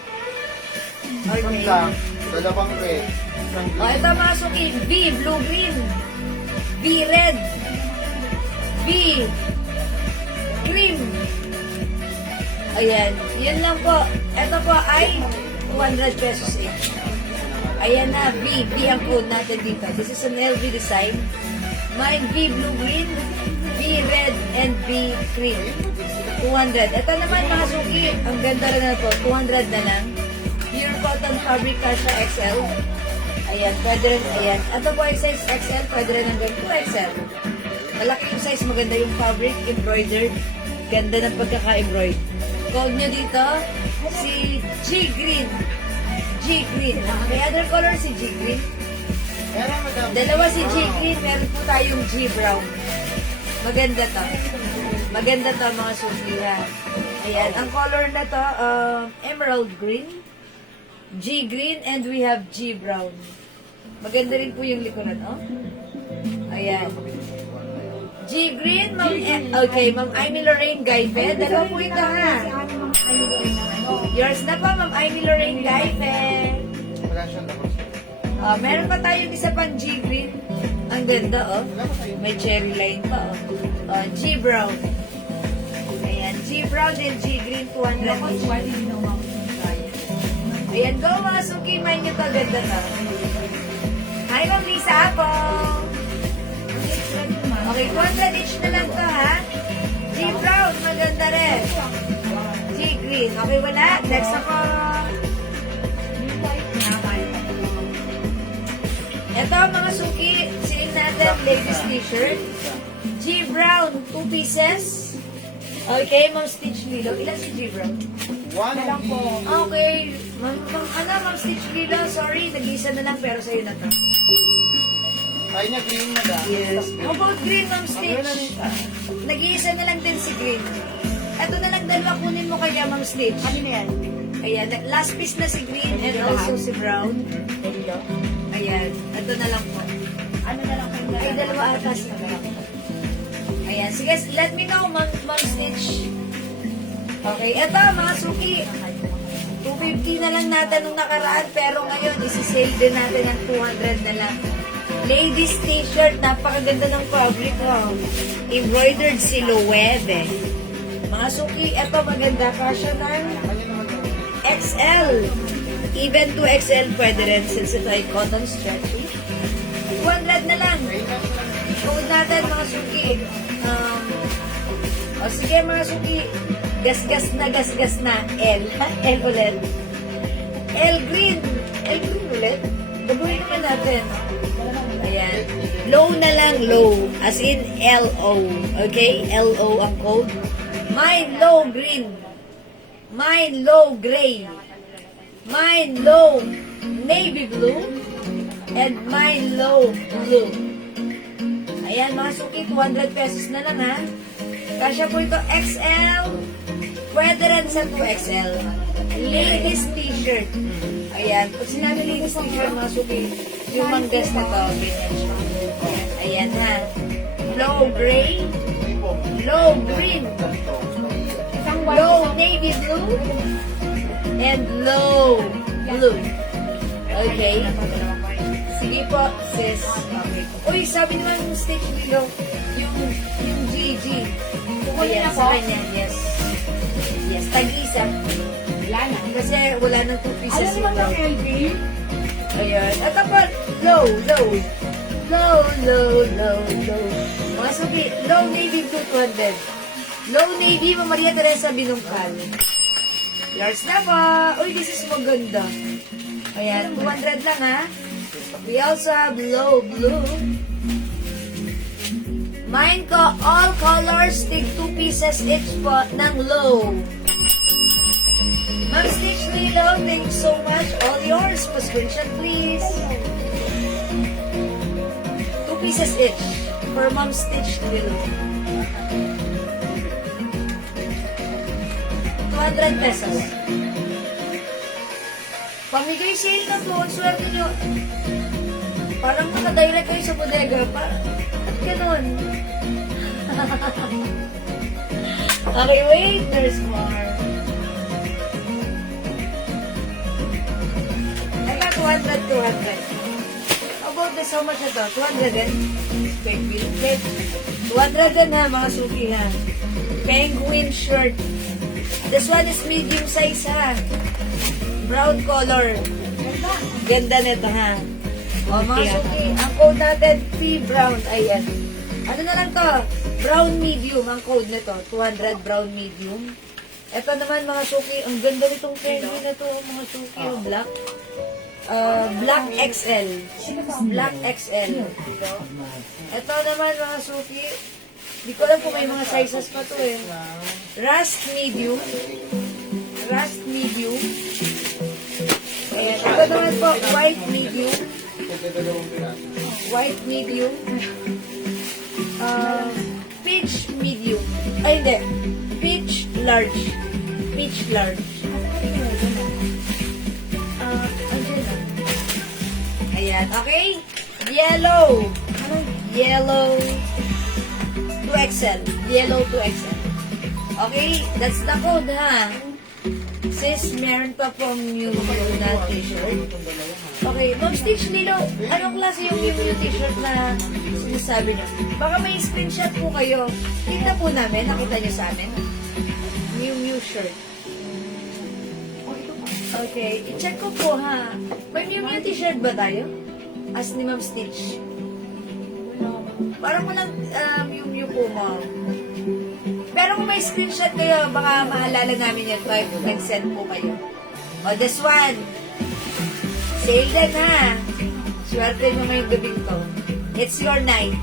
Okay. Isang dalawang red. Isang O, green. ito mga suki. B, blue-green. B, red. B, cream. Ayan. Yun lang po. Ito po ay 200 pesos each. Ayan na, B. B ang code natin dito. This is an LV design. Mine B, blue-green. B, red, and B, cream. 200. Ito naman mga suki. Ang ganda rin na to. 200 na lang. Pure cotton fabric Kasha XL. Ayan, pwede rin, ayan. Ito po ay size XL, pwede rin hanggang 2XL. Malaki yung size, maganda yung fabric, embroidered. Ganda ng pagkaka-embroid. Code nyo dito, si G Green. G Green. May other color si G Green. Meron, madam. Dalawa si G Green, meron po tayong G Brown. Maganda to. Maganda to mga suki ha. Ayan, ang color na to, emerald green. G green and we have G brown. Maganda rin po yung likuran, oh. Ayan. G green, Ma'am okay, Ma'am Amy Lorraine Gaife. Dalawa po ito ha. Yours na po, Ma'am Amy Lorraine Gaife. Wala siyang labas. Meron pa tayong isa pang G green. Ang ganda, oh. May cherry line pa, oh. G brown. Ayan, G brown and G green, 200 each. Ayan, go mga suki. Mind nyo to, ganda to. Hi, Ma'am Lisa Apo. Okay, 200 each na lang to, ha? G brown, maganda rin. G green. Okay, wala? Next ako. Ito, mga suki. Silin natin natin, ladies t-shirt. G Brown, 2 pieces. Okay, Ma'am Stitch Lilo. Ilan si G Brown? One of the... Okay, Ma'am Stitch Lilo, sorry, nag-isa na lang pero sa'yo na to. Ay, na green na da. Yes. How about green, Ma'am Stitch? Nag-iisa na lang din si green. Ito na lang dalawa kunin mo kaya, Ma'am Stitch. Ano na yan? Ayan, last piece na si green and also si brown. Ayan, ito na lang po. Ano na lang kayo? Ay, dalawa atas na lang. Ayan, sige, let me know, Ma'am Stitch. Okay, ito mga suki. 250 na lang natin nung nakaraan, pero ngayon, isi-save din natin ng 200 na lang. Ladies t-shirt, napakaganda ng fabric, wow. Embroidered silhouette. Mga suki, ito maganda pa siya ng XL. Even to XL pwede rin since ito ay cotton stretchy. 200 na lang. Code natin mga suki. O sige mga suki. Gasgas na. L. L ulit. L green. L green ulit. Gagawin naman natin. Ayan. Low na lang, low. As in LO. Okay? LO ang code. Mine low green. Mine low gray. Mine low navy blue. And mine low blue. Ayan mga suki, 200 pesos na lang ha. Kasya po ito XL. Pwede rin sa 2XL. Ladies t-shirt. Ayan. Pag sinabi ladies t-shirt mga suki, yung manggas na to, ganyan siya. Ayan ha. Low gray. Low green. Low navy blue. And low blue. Okay. Sige po, sis. Uy, sabi naman yung Stitch Lilo, yung GG. Ayan, sa kanya, yes. Yes, tag-isa. Wala na. Kasi wala nang 2 pieces yung brown. Ayan. At ako, low. Mga suki, low navy blue 200. Low navy, Maria Teresa Binungkal. Yours na po. Uy, this is maganda. Ayan, 200 lang ha. We also have low blue. Mine ko, all colors, take 2 pieces each po ng low. Ma'am Stitch Lilo, thank you so much. All yours. Pa-screenshot please. 2 pieces each for Ma'am Stitch Lilo. 200 pesos. Pamigay sale na to. Ang swerte nyo. Parang nakadirect kayo sa bodega. At ganun. Okay, wait. There's more. I got 200. How about this? How much ito? 200 din? Wait. 200 din ha, mga suki ha. Penguin shirt. This one is medium size ha. Brown color. Ganda nito ha. O mga suki, ang code natin, T-brown. Ayan. Ano na lang to? Brown medium ang code nito. 200 brown medium. Ito naman mga suki, ang ganda nitong penguin na to mga suki. Yung black. Black XL. Black XL. Ito naman mga suki. Di ko alam kung may mga sizes pa to eh. Rust medium. Rust medium. Ayan. Ito naman po, white medium. White medium. Peach medium. Ay, hindi. Peach large. Peach large. Ayan. Okay? Yellow. Yellow 2XL. Yellow 2XL. Okay? That's the code, ha? Sis, meron pa pong new na t-shirt. Okay, Ma'am Stitch Lilo, anong klase yung new t-shirt na sinasabi niyo? Baka may screenshot po kayo. Tingnan po namin, nakita niyo sa amin. New shirt. Okay, i-check ko po ha. May new t-shirt ba tayo? As ni Ma'am Stitch. Parang walang new po, Ma'am. Pero kung may screenshot kayo, baka maalala namin yan. Kahit nag-send po kayo. O, this one. Sale din ha. Swerte mo ngayong gabing to. It's your night.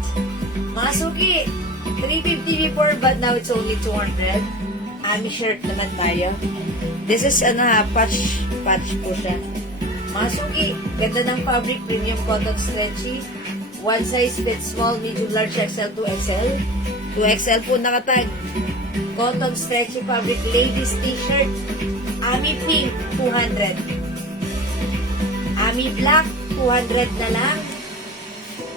Mga suki, 350 before but now it's only 200. Ami shirt naman tayo. This is patch po siya. Mga suki, ganda ng fabric, premium cotton stretchy. One size fits small, medium, large, XL, 2XL. 2XL po nakatag. Cotton stretchy fabric ladies t-shirt. Ami pink, 200. Ami black, 200 na lang.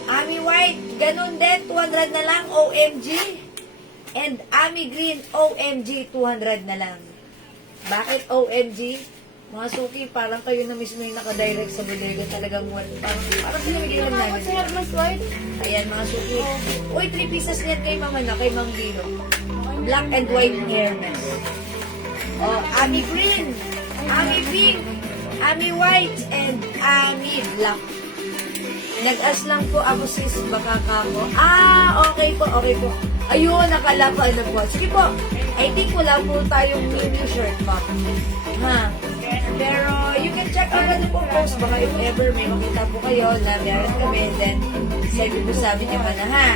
Ami white, ganun din, 200 na lang, OMG. And Ami green, OMG, 200 na lang. Bakit OMG? Mga suki, parang kayo na mismo yung nakadirect sa bodega. Talagang parang pinamigyan lang namin. Ayan, mga suki. Uy, 3 pieces yan kay Mama na, kay Mang Dino. Black and white hairness. Oh, Ami green, Ami pink, Ami white, and Ami black. Nag-as lang po ako sis, baka kako. Okay po, okay po. Ayun, nakala ko ano po. Sige po, I think wala po tayong new shirt, ma'am. Ha? Pero you can check out ano po post. Baka if ever may makita po kayo na meron kami, then sabi po sa amin yung mana, ha?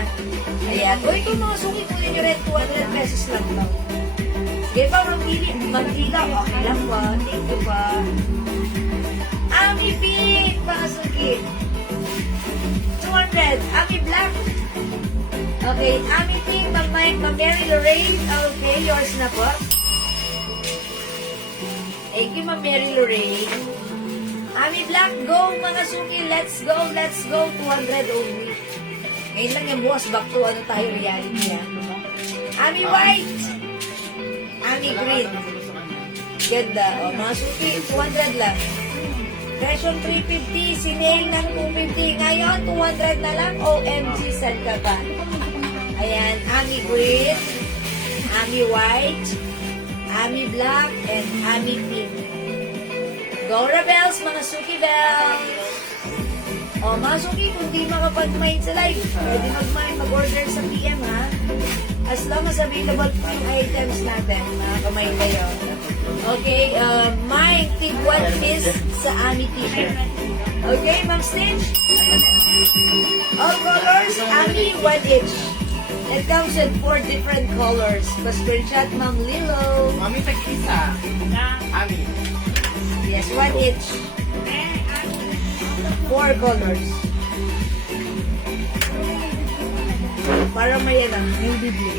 Ayan. O ito mga suki, kunin nyo rin 200 pesos lang daw. Sige pa, magpila. Okay lang po. Thank you po. Ami pink, mga suki. 200. Ami black. Okay, Ami pink, Mary Lorraine. Okay, yours na po. Thank you, Mary Lorraine. Ami black, go mga suki. Let's go, let's go. 200 only. Ngayon lang yung bukas, back to ano tayo, reality yan. Ami white. Ami green. Ganda. O, mga suki, 200 lang. Presyon 350, sinail ng 250. Ngayon, 200 na lang. OMG, saan ka ba? Ayan, Ami green, Ami white, Ami black, and Ami pink. Go Rebels, mga suki bells! O, mga suki, kung di makapag-mind sa live, pwede mag-order sa PM, ha? As long as available po yung items natin, mga kamay kayo. Okay, mine, tig 1 piece sa Ami t-shirt. Okay, Ma'am Stitch? All colors, Ami 1 each. It comes with 4 different colors. Pa-screenshot, Ma'am Lilo. Mami, tag-isa. Ami. Yes, 1 each. 4 colors. Para may navy blue.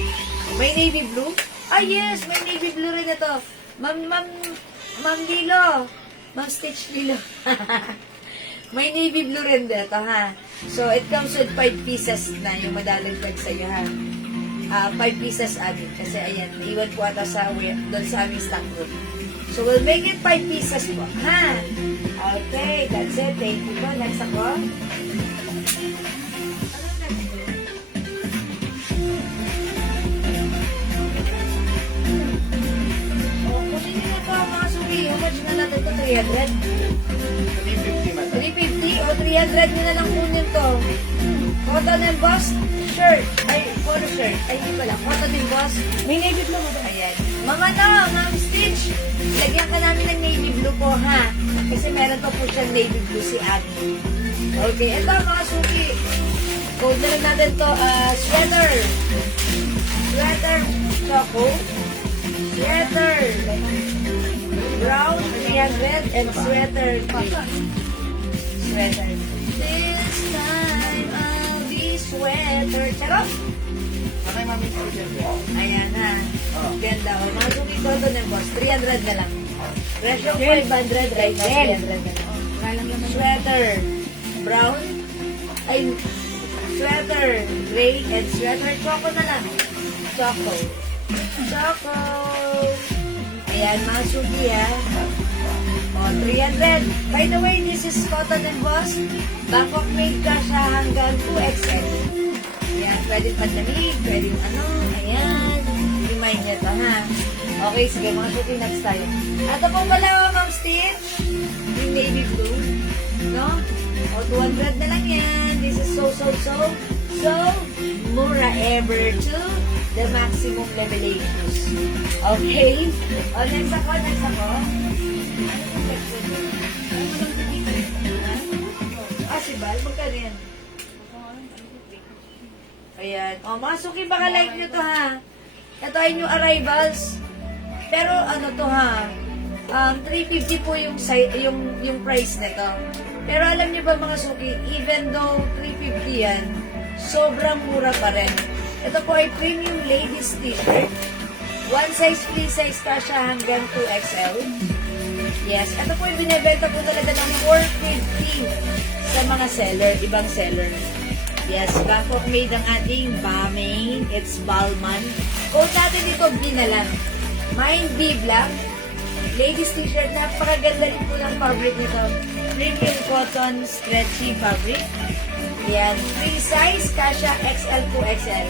May navy blue? Yes, may navy blue rin ito. Ma'am Lilo. Ma'am Stitch Lilo. May navy blue rin dito, ha? So, it comes with 5 pieces na yung madalagdag sa'yo, ha? 5 pieces amin. Kasi, ayan, iwan po ata doon sa aming stock room. So, we'll make it 5 pieces po, ha? Okay, that's it. Thank you po. Next ako. Kunin nyo na po, mga suki. How much na natin ito? 300? 350 man. 350 o 300 nyo na lang kunin to. Cotton embossed shirt. Ay, polo shirt. Ay, hindi pala. Cotton embossed. May navy blue mo ba? Ayan. Ma'am Stitch. Lagyan ka namin ng navy blue po, ha? Kasi meron pa po siyang navy blue si Annie. Okay. Ito, mga suki. Code na lang natin to. Sweater. Sweater choco. Sweater. Brown 300 and sweater pink. Sweater. This time I'll be sweater. Charot! Okay, Mami, order. Ayan ha. Ganda o. Mga suki ko ito ng boss. 300 na lang. Presyo 500 right now. 300 na lang. Sweater. Brown. Ay, sweater. Gray and sweater choco na lang. Choco. Choco. Ayan, mga suki ha. O, 300. By the way, this is cotton embossed. Bangkok made ka siya hanggang 2XL. Ayan, pwede panlamig, pwede ano. Ayan. Remind nyo ito, ha? Okay, sige, mga suki, next tayo. Ito po pala, Ma'am Stitch. Yung navy blue. No? O, 200 na lang yan. This is so mura ever to the maximum revelations. Okay? O, next ako. Si Bal, magkano yan? Ayan. O, mga suki, baka like nyo to ha. Ito ay new arrivals. Pero ano to ha, 350 po yung price nito. Pero alam niyo ba mga suki, even though 350 yan, sobrang mura pa rin. Ito po ay premium ladies t-shirt. One size, free size kasha hanggang 2XL. Yes, ito po yung binibenta po talaga ng 450 sa mga seller, ibang seller. Yes, Bangkok made ang ating Balmain. It's Balman. Quote natin dito, B na lang. Mine B Black. Ladies t-shirt, napakaganda rin po ng fabric nito. Premium cotton, stretchy fabric. Yan. Free size, kasha XL to XL.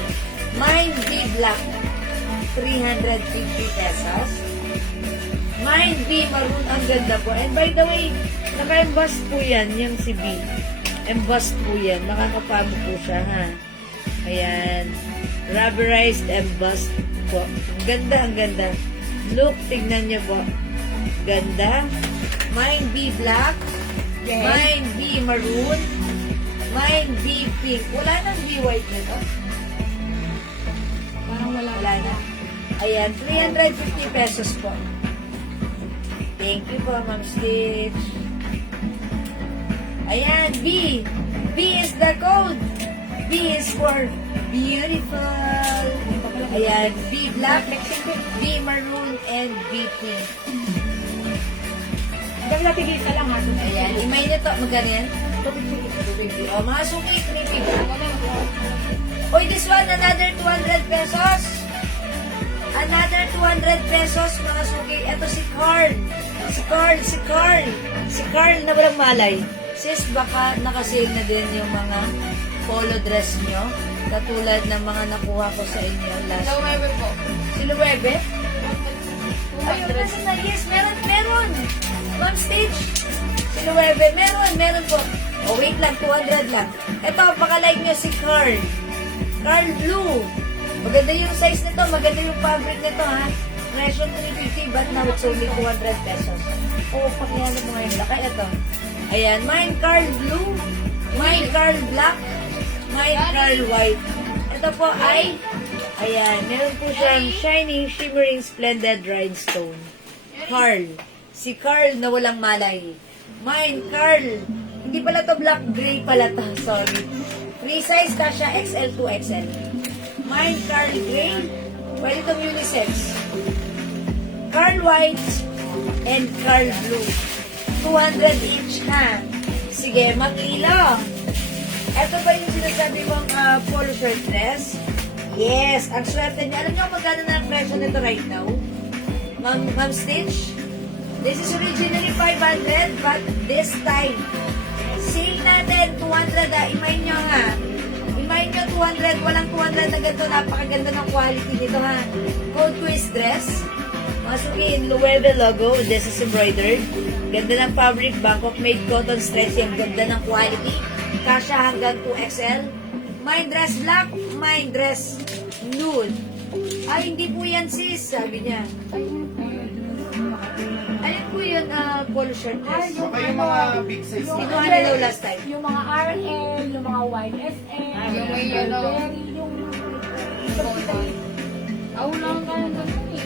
Mine B Black. 350 pesos. Mine B Maroon, ang ganda po. And by the way, naka-emboss po yan, yung si B. Embossed po yan. Makakapamo po siya, ha? Ayan. Rubberized embossed po. Ang ganda, ang ganda. Look, tignan nyo po. Ganda. Mine B Black. Yes. Mine B Maroon. Mine B Pink. Wala nang B White nito. Parang wala. Wala na. Ayan, 350 pesos po. Thank you po, Ma'am Stitch. Ayan, B. B is the code. B is for beautiful. Ayan, B black, B maroon, and B pink. Hanggang napigil ka lang ha. Ayan, imay nito. Magkano yan? 250. O, mga suki, 350. Oy, this one, another 200 pesos. Another 200 pesos, mga suki. Ito si Carl. Si Carl na walang malay. Sis, baka nakasale na din yung mga polo dress nyo. Katulad ng mga nakuha ko sa inyo last. Lower po. Si Luwebe? Ayun, nasa na. Yes, meron. Ma'am Stitch. Si Luwebe, meron po. Oh, wait lang, 200 lang. Ito, baka like nyo si Carl. Carl Blue. Maganda yung size nito, maganda yung fabric nito, ha. Presyo 350, but now it's only 200 pesos. Oh, pakiano mo ngayon. Laki ito. Ayan, mine Carl Blue, mine Carl Black, mine Carl White. Ito po ay, ayan, meron po siyang shiny, shimmering, splendid rhinestone. Carl. Si Carl na walang malay. Mine Carl. Hindi pala to black, gray pala to. Sorry. Free size kasha XL to XL. Mine Carl Gray. Pwede itong unisex. Carl White and Carl Blue. 200 each, ha? Sige, mag-ilo. Ito ba yung sinasabi mong polo shirt dress? Yes, ang swerte niya. Alam niyo kung magkano na ang presyo nito right now? Ma'am Stitch? This is originally 500, but this time, sale natin, 200 ha. Imay nyo ha. Imay nyo 200, walang 200 na ganito. Napakaganda ng quality dito ha. Code twist dress. Masukin, Luwebe logo. This is embroidered. Ganda ng fabric, Bangkok made cotton stretchy. Ang ganda ng quality. Kasha hanggang 2XL. Mine dress black, mine dress nude. Ay, hindi po yan sis, sabi niya. Alin po yun, polo shirt dress? So kayo mga big size Kinuha na daw last time. Yung mga RL, yung mga YSL, yung may yellow. yung Lang ganun ganun eh.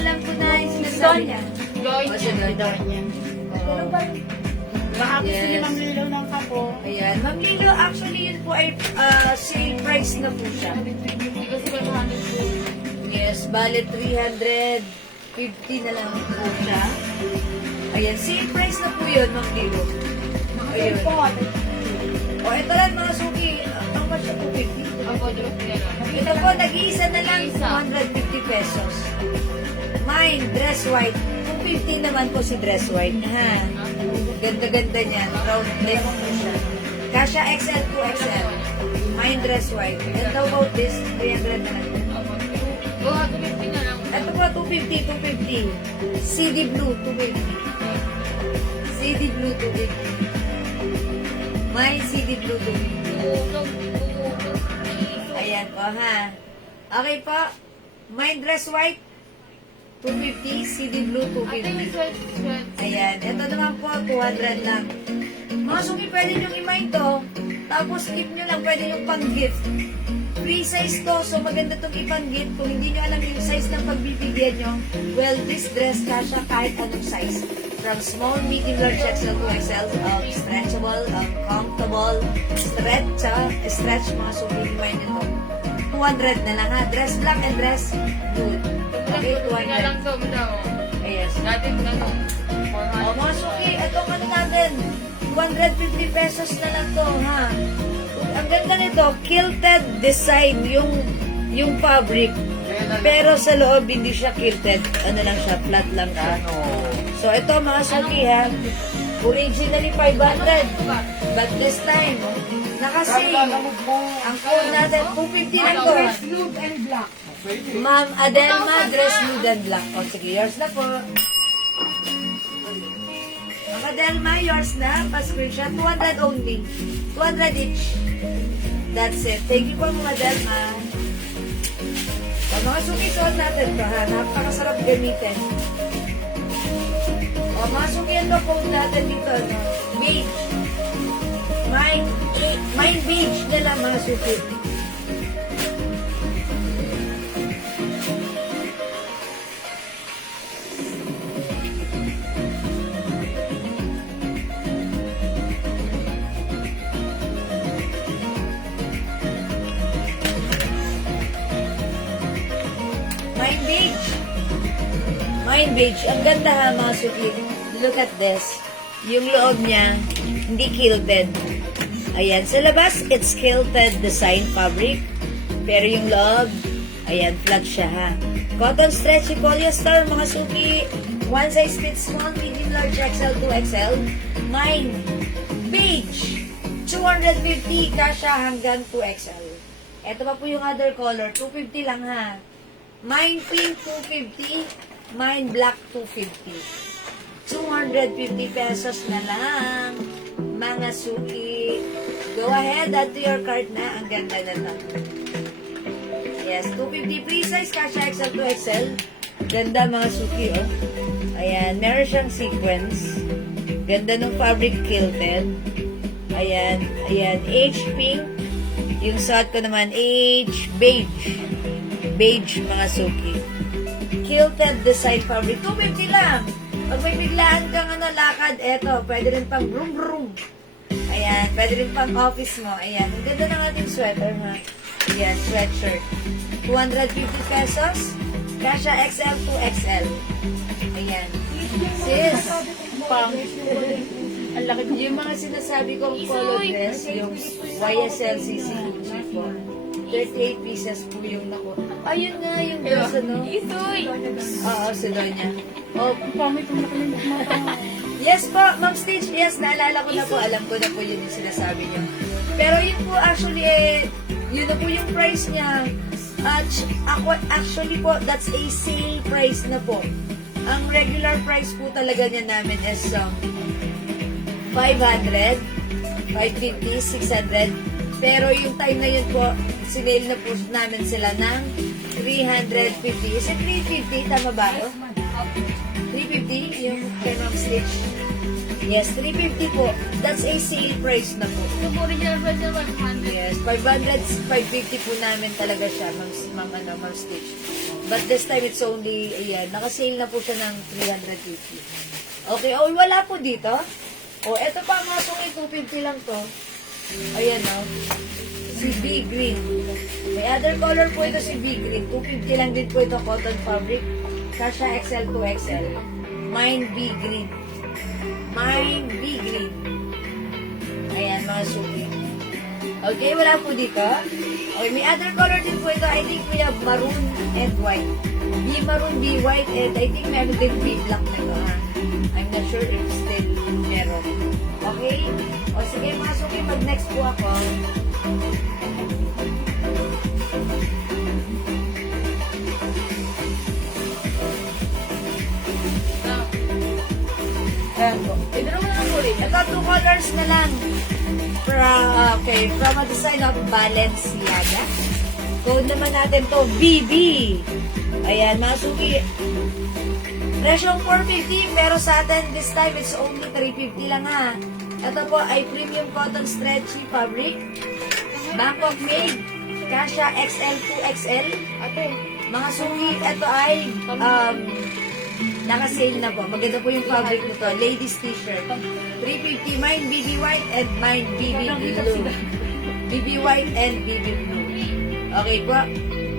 Alam ko na yung sinasabi niya. Joy O, si Doy. pero parang Baka gusto ni Ma'am Lilo ng kapo. Ayan. Ma'am Lilo, actually yun po ay sale price na po siya. Hindi kasi 500 po. Yes, bale 350 na lang po siya. Ayan, sale price na po yun, Ma'am Lilo. Ayun. O, ito lang mga suki. Ang much siya 250. Ako, Diyos gano'n. Ito po, nag-iisa na lang 250 pesos. Mine, dress white. 250 naman po si dress white. Ha? Ganda-ganda niya. Round neck po siya. Kasha XL to XL. Mine, dress white. And how about this? 300 na lang. Buha, 250 na lang. Ito po, 250, 250. CD blue, 250. CD blue, 250. Mine, CD blue, 250. Ayan po, ha? Okay po. Mine, dress white. 250, CD blue, Ate, may 250. sweat. Ayan, ito naman po, 200 lang. Mga suki, pwede nyo imain to. Tapos gift nyo lang, pwede yung pang-gift. Free size to, so maganda itong ipang-gift. Kung hindi nyo alam yung size ng pagbibigyan nyo, well, this dress kasha kahit anong size. From small, medium, large, XL to XL, stretchable, comfortable, stretch mga sumilimay nyo to. 200 na lang ha. Dress black and dress nude. Okay, Kaya lang 200. daw daw. Yes. Dati ano, O mga suki, itong ano natin, 250 pesos na lang to, ha? Ang ganda nito, quilted design yung fabric. Pero sa loob, hindi siya quilted. Ano lang siya, flat lang siya. So ito mga suki, ha? Originally 500. But this time, nakasale. Ang code natin, 250 lang to. Nude and black. Ma'am Adelma, dress nude and black. O sige, yours na po. Ma'am Adelma, yours na. Pa-screenshot. 200 only. 200 each. That's it. Thank you po, Ma'am Adelma. O, mga suki-suot natin to, ha? Napakasarap gamitin. O, mga suki, ano code natin dito, ano? Beige. May beige na lang, mga suki. Mind beige. Ang ganda ha, mga suki. Look at this. Yung loob niya, hindi quilted. Ayan. Sa labas, it's quilted design fabric. Pero yung loob, ayan, flat siya ha. Cotton stretchy polyester, mga suki. One size fits small, medium, large, XL, 2XL. Mind beige. 250 kasha hanggang 2XL. Ito pa po yung other color. 250 lang ha. Mine pink, 250. Mine black, 250. 250 pesos na lang. Mga suki. Go ahead, add to your cart na. Ang ganda na to. Yes, 250 free size, kasha XL to XL. Ganda mga suki, oh. Ayan, meron siyang sequence. Ganda ng fabric quilted. Ayan, ayan, H pink. Yung suot ko naman, H beige. Beige, mga suki. Quilted design fabric. 250 lang. Pag may biglaan kang lakad, eto, pwede rin pang broom broom. Ayan, pwede rin pang office mo. Ayan, ang ganda ng ating sweater, ha? Ayan, sweatshirt. 250 pesos. Kasha XL to XL. Ayan. Sis, Pang. Ang laki ko. yung mga sinasabi kong polo dress, yung YSL CCG po. 38 pieces po yung naku. Ayun nga, yung dress, ano? Isoy! Oo, si Donya. Oh, Pamay kung nakalindot mata. yes po, Ma'am Stitch. Yes, naalala ko na po. Alam ko na po yun yung sinasabi niyo. Pero yun po actually, yun na po yung price niya. At ako, actually po, that's a sale price na po. Ang regular price po talaga niya namin is 500, 550, 600. Pero yung time na yun po, sinale na po namin sila ng 350. Is it 350? Tama ba? 350? Yung kay Ma'am Stitch. Yes, 350 po. That's a sale price na po. Yung original price na 100. Yes, 500, 550 po namin talaga siya, Ma'am Stitch. But this time it's only, ayan, nakasale na po siya ng 350. Okay, oh, wala po dito. Oh, eto pa mga sungi, 250 lang to. Ayan, oh. Si B green. May other color po ito si B green. 250 lang din po ito, cotton fabric. Kasha XL to XL. Mine B green. Mine B green. Ayan, mga suki. Okay, wala po dito. Okay, may other color din po ito. I think we have maroon and white. B maroon, B white, and I think meron din B black na ito, ha? I'm not sure if still meron. Okay? O sige, mga suki, mag next po ako. Ayan po. Ito naman ang ulit. Ito, 2 colors na lang. From a design of Balenciaga. Code naman natin to, BB. Ayan, mga suki. Presyong 450, pero sa atin, this time, it's only 350 lang, ha. Ito po ay premium cotton stretchy fabric. Bangkok made. Kasha XL to XL. Mga suki, ito ay naka-sale na po. Maganda po yung fabric nito. Ladies t-shirt. 350. Mine BB white and mine BB blue. BB white and BB blue. Okay po.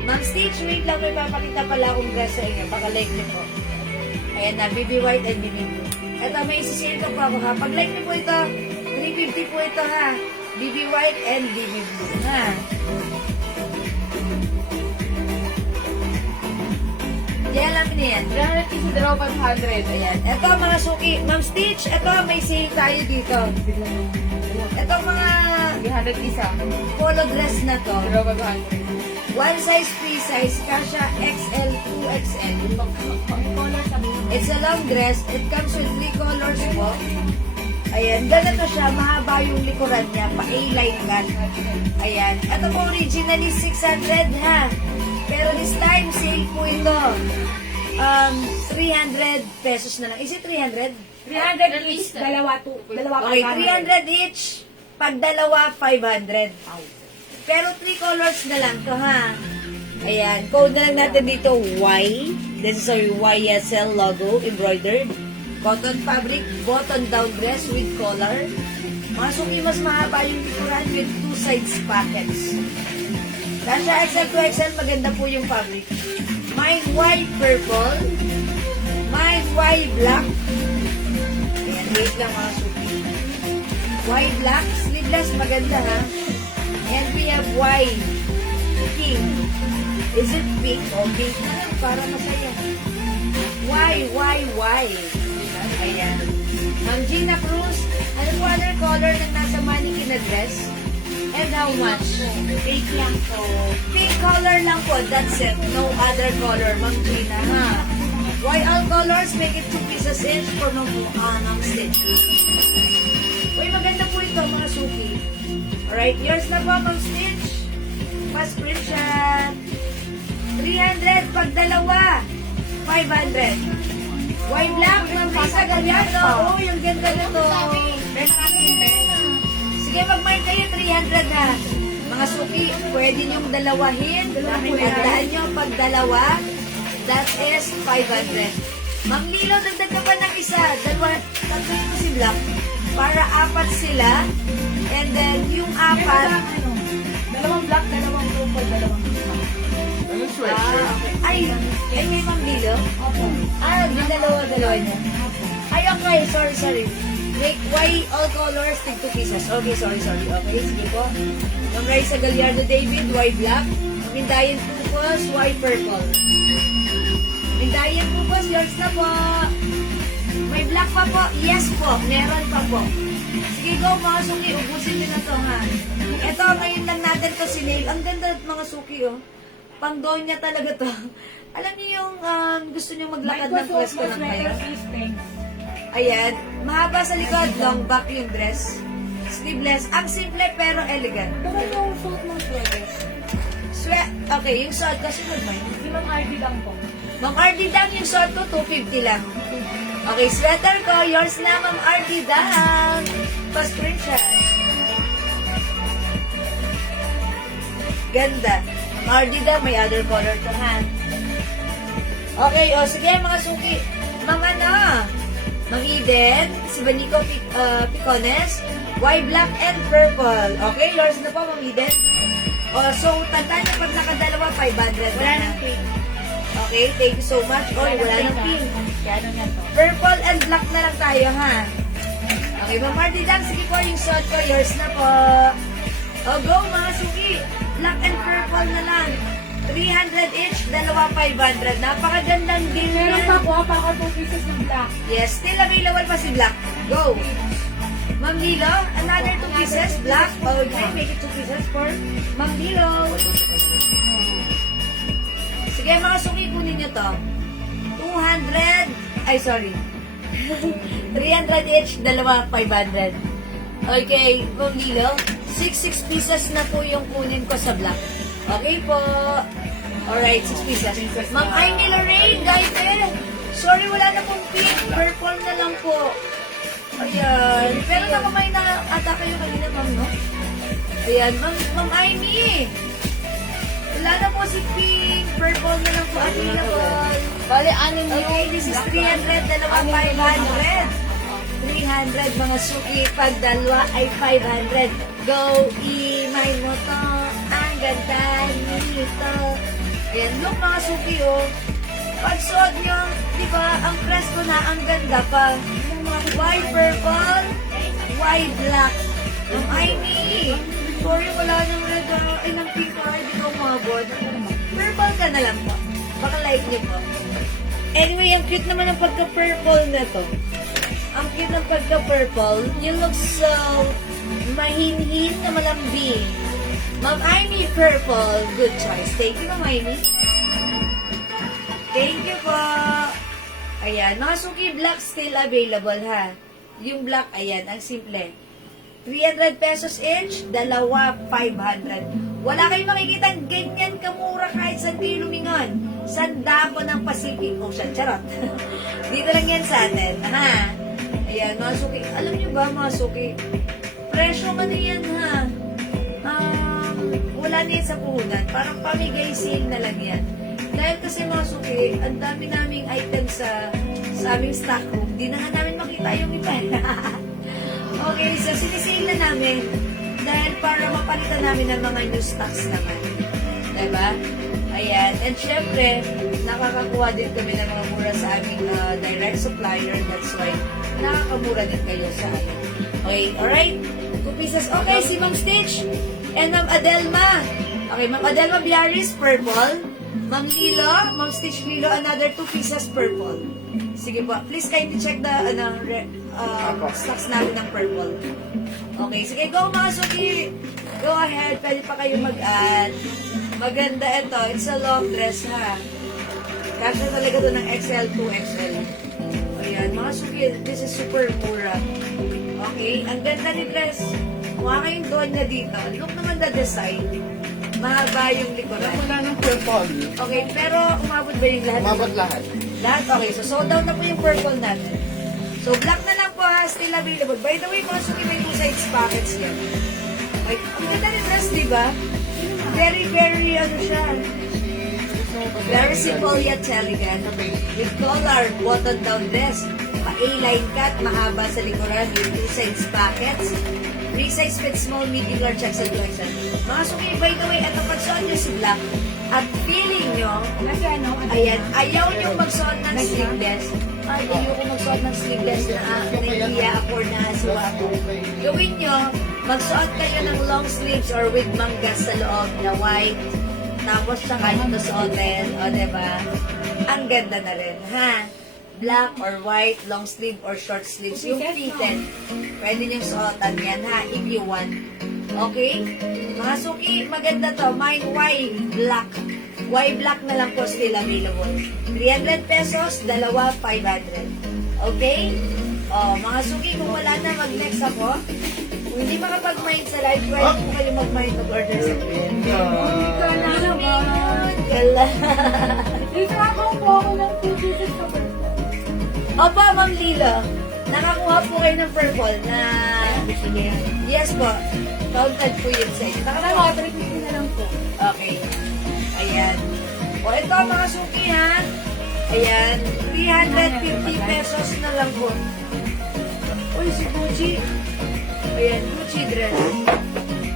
Ma'am Stitch, wait lang. May papakita pala akong dress sa inyo. Baka like niyo po. Ayan na, BB white and BB blue. Ito, may isisale ko po ako ha. Pag like niyo po ito, 350 po ito ha. BB white and BB blue. Ha? Yan lang yan. 300 piso, dalawa 500. Ayan. Ito mga suki. Ma'am Stitch, ito may sale tayo dito. Ito mga 300 isa, polo dress na to. dalawa 500. One size, free size. Kasha XL, 2XL. It's a long dress. It comes with 3 colors po. Ayan. Ganito siya. Mahaba yung likuran niya. Pa-A-line cut. Ayan. Ito po originally 600 ha. Pero this time, sale po ito. 300 pesos na lang. Is it 300? 300 each, dalawa Okay, 300 each. Pag dalawa, 500. Pero 3 colors na lang to ha. Ayan. Code na lang natin dito, Y. This is our YSL logo, embroidered. Cotton fabric, button down dress with collar. Mga suki, mas mahaba yung likuran with 2 sides pockets. Kasha XL to XL, maganda po yung fabric. Mine white purple. Mine white black. Ayan, wait lang mga suki. White black, sleeveless, maganda ha. And we have white pink. Is it pink? O pink na lang, para masaya. Why? Ayan. Ma'am Gina Cruz, ano po other color na nasa mannequin na dress? And how much? Pink lang po. Pink color lang po, that's it. No other color, Ma'am Gina, ha? Why all colors? Make it 2 pieces each for Ma'am Stitch. Uy, maganda po ito, mga suki. Alright, yours na po, Ma'am Stitch. Pa-screenshot. 300 pag dalawa. 500. Why black? Ma'am Lisa Gallardo. Oh, yung ganda na to. Sige, mag-mind kayo, 300 ha. Mga suki, pwede niyong dalawahin. Tandaan niyo, pag dalawa, that is 500. Ma'am Lilo, dagdag ka pa ng isa. Tatlo yung si Black. Para 4 sila. And then, yung 4, Dalawang black, dalawang purple, dalawang black. okay. Ay, may Ma'am Lilo? Opo. Yung dalawa niya. Ay, okay. Sorry. Make why all colors, take 2 pieces. Okay, sorry. Okay, sige po. Ma'am Raisa Gallardo David, why black? Mindayan Pupos, why purple? Mindayan Pupos, yours na po. May black pa po? Yes po, meron pa po. Sige go mga suki, ubusin nyo na to ha. Ito, ngayon lang natin to sinail. Ang ganda mga suki oh. Pang-donya talaga to. Alam niyo yung gusto niyo maglakad ng pwesto ng kayo? Ayan, mahaba sa likod, long back yung dress. Sleeveless, ang simple pero elegant. Gawin mo yung suit ng sweaters. Okay, yung suot ko, sunod mo yun. Si Ma'am RD lang po. Ma'am RD Dang, yung suot ko, 250 lang. Okay, sweater ko, yours na, Ma'am RD Dang. Pa-screenshot. Ganda. Ma'am RD Dang, may other color to, ha? Okay, o sige, mga suki. Ma'am Eden, si Banico Picones, white, black, and purple. Okay, yours na po, Ma'am Eden. So, tandaan niyo, pag nakadalawa, 500. Wala nang pink. Okay, thank you so much. Oh, wala nang pink. Gano'n na to. Purple and black na lang tayo, ha? Okay, Ma'am Marty Dang, sige po yung suot ko. Yours na po. O, go, mga suki. Black and purple na lang. 300 each, dalawa 500. Napakagandang deal Meron yan. pa po, para 2 pieces ng black. Yes, still available pa si black. Go. Ma'am Lilo, another 2 pieces, black. Okay, make it 2 pieces for Ma'am Lilo. Sige, mga suki, kunin nyo to. 300 each, dalawa 500. Okay, Ma'am Lilo, 6 pieces na po yung kunin ko sa black. Okay po. Alright, 6 pieces. Ma'am Amy Lorraine, guys sorry, wala na pong pink. Purple na lang po. Ayan. Pero nakamay na ata kayo kanina, ma'am, no? Ayan, Ma'am Amy. Wala na po si pink. Purple na lang po available. Bali, anim yung... Okay, this is 300, dalawa 500. 300 mga suki, pag dalawa ay 500. Go, i-mine mo to. Ang ganda nito. Ayan, look mga suki, oh. Pag suot nyo, di ba, ang presko na, ang ganda pa. White purple, white black. Ang Amy. Sorry, wala nang red, ay, ng pink, hindi ko umabot. Purple ka na lang po. Baka like niyo po. Anyway, ang cute naman ang pagka-purple na to. Ang cute ng pagka-purple. You look so mahinhin na malambing. Ma'am Amy, purple. Good choice. Thank you, Ma'am Amy. Thank you po. Ayan. Mga suki, black still available, ha? Yung black, ayan. Ang simple. 300 pesos each, dalawa 500. Wala kayong makikita ganyan kamura kahit sa Lumingon. Sa Davao ng Pacific Ocean. Charot. Dito lang yan sa atin. Ha? Ayan, mga suki. Alam niyo ba, mga suki? Presyo ano yan, ha? Wala na yan sa puhunan. Parang pamigay sale na lang yan. Dahil kasi mga suki, ang dami naming items sa aming stock room. Di na nga namin makita yung iba. Okay, so sinisale na namin dahil para mapalitan namin ng mga new stocks naman. Diba? Ayan. And syempre, nakakakuha din kami ng mga mura sa aming direct supplier. That's why, nakakamura din kayo sa amin. Okay, alright? 2 pieces. Okay, si Ma'am Stitch and Ma'am Adelma. Okay, Ma'am Adelma Biaris, purple. Ma'am Lilo, Ma'am Stitch Lilo, another 2 pieces purple. Sige po, please kindly check the stocks natin ng purple. Okay, sige, go mga suki. Go ahead, pwede pa kayo mag-add. Maganda ito, it's a long dress ha. Kasya talaga ito ng XL to XL. Ayan, mga suki, this is super mura. Okay, ang ganda ni dress. Mukha kayong doon na dito. Look naman the design. Mahaba yung likuran. Wala ng purple. Okay, pero umabot ba yung lahat? Umabot lahat. Lahat? Okay, so sold out na po yung purple natin. So black na lang po ha, still available. By the way, mga suki, may 2 sides pockets yan. Okay, ang ganda ni dress, di ba? Very, very, ano siya? Very simple yet elegant. With collar, button down dress. Pa-A-line cut, mahaba sa likuran with 2 sides pockets. 3 size fit small, medium, large, XL, XL. Mga suki, by the way, at pagsuot nyo si black, at feeling nyo, ayan, ayaw nyo magsuot ng sleeveless. Ay, ayaw ko magsuot ng sleeveless na nahihiya ako na asiwa ako. Gawin nyo, magsuot kayo ng long sleeves or with manggas sa loob na white. Tapos saka nyo suotin, o diba? Ang ganda na rin, ha? Black or white, long sleeve or short sleeves. Yung fitted, pwede nyo suotan yan, ha? If you want. Okay? Mga suki, maganda to. Mine, white, black. White black na lang po still available. 300 pesos, dalawa 500. Okay? O, mga suki, kung wala na, mag-next ako. Kung hindi makapag-mind sa live, pwede po kayo mag-mind mag-order sa print. Kala. Isakong po ako ng 2 pieces sa purple. Opo, Ma'am Lilo. Nakakuha po kayo ng purple na... Yes po. Counted po yun sa inyo. Nakalawa, 350 na lang po. Okay. Ayan. O, ito mga suki ha. Ayan. 350 pesos na lang po. Uy, si Gucci. Ayan, Gucci dress.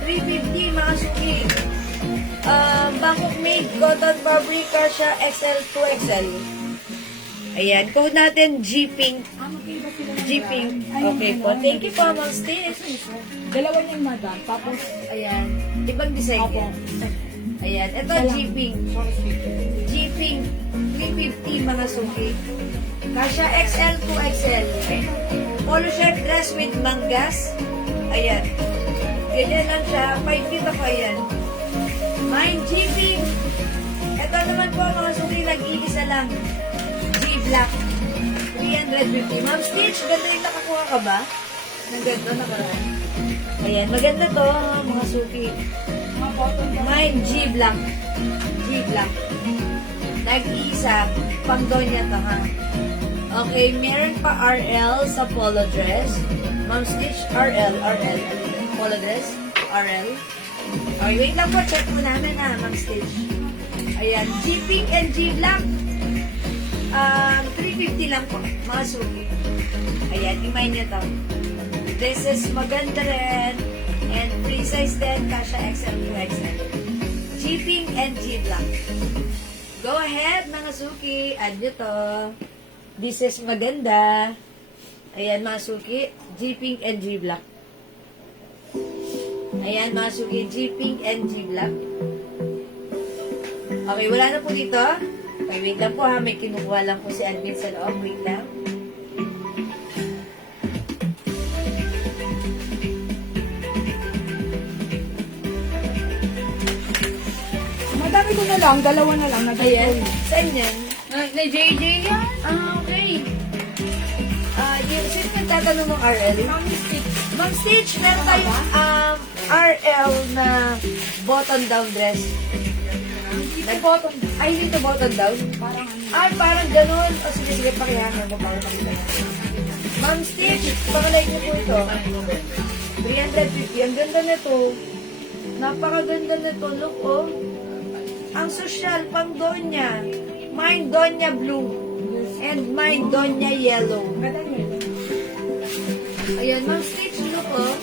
350 mga suki. Bangkok made cotton fabric siya XL to XL. Ayan, code natin G-Pink. Magkaiba sila ng G-Pink. brand. Okay po. Thank you po, Ma'am Stitch. Dalawa niyang madam. Tapos, Ayan. Ibang design ako. yan. Ayan. Ito, G-Pink. G-Pink. 350 mga suki. Kasha XL to XL. Polo shirt dress with manggas. Ayan. Ganyan lang siya. 5 feet ako. Ayan. Mine, G-Pink. Ito naman po mga suki. Nag-iisa lang. G-Black. 350. Ma'am Stitch, ganda yung nakakuha ka ba? Ng ganda nakaraan. Ayan, maganda to, mga suki. Mine, G-Black. G-Black. Nag-iisa, pang doon niya to, ha? Okay, meron pa RL sa polo dress. Ma'am Stitch, RL. Polo dress, RL. Okay, wait lang po. Check po namin ha, Ma'am Stitch. Ayan, G Pink and G Black. 350 lang po, mga suki. Ayan, imay niyo to. This is maganda rin. And free size din, kasha XL to XL. G Pink and G Black. Go ahead, mga suki. Add nyo to. This is maganda. Ayan, mga suki. G Pink and G Black. Ayan, mga suki. G Pink and G Black. Okay, wala na po dito. Okay, wait lang po ha. May kinukuha lang po si admin sa loob. Wait lang. Madami ko na lang, dalawa na lang. Ayan. Saan yan? Na JJ yan? Okay. Yung sino nagtatanong ng RL? Ma'am Stitch, meron tayong RL na button-down dress. Ay, hindi to button-down? Parang ganun. O sige, pakihangan mo para makita natin. Ma'am Stitch, pangalay niyo po ito. 350. Ang ganda nito. Napakaganda nito. Look, oh. Ang social, pang Donya. Mine Donya blue. And mine Donya yellow. Ayan, Ma'am Stitch, look, oh.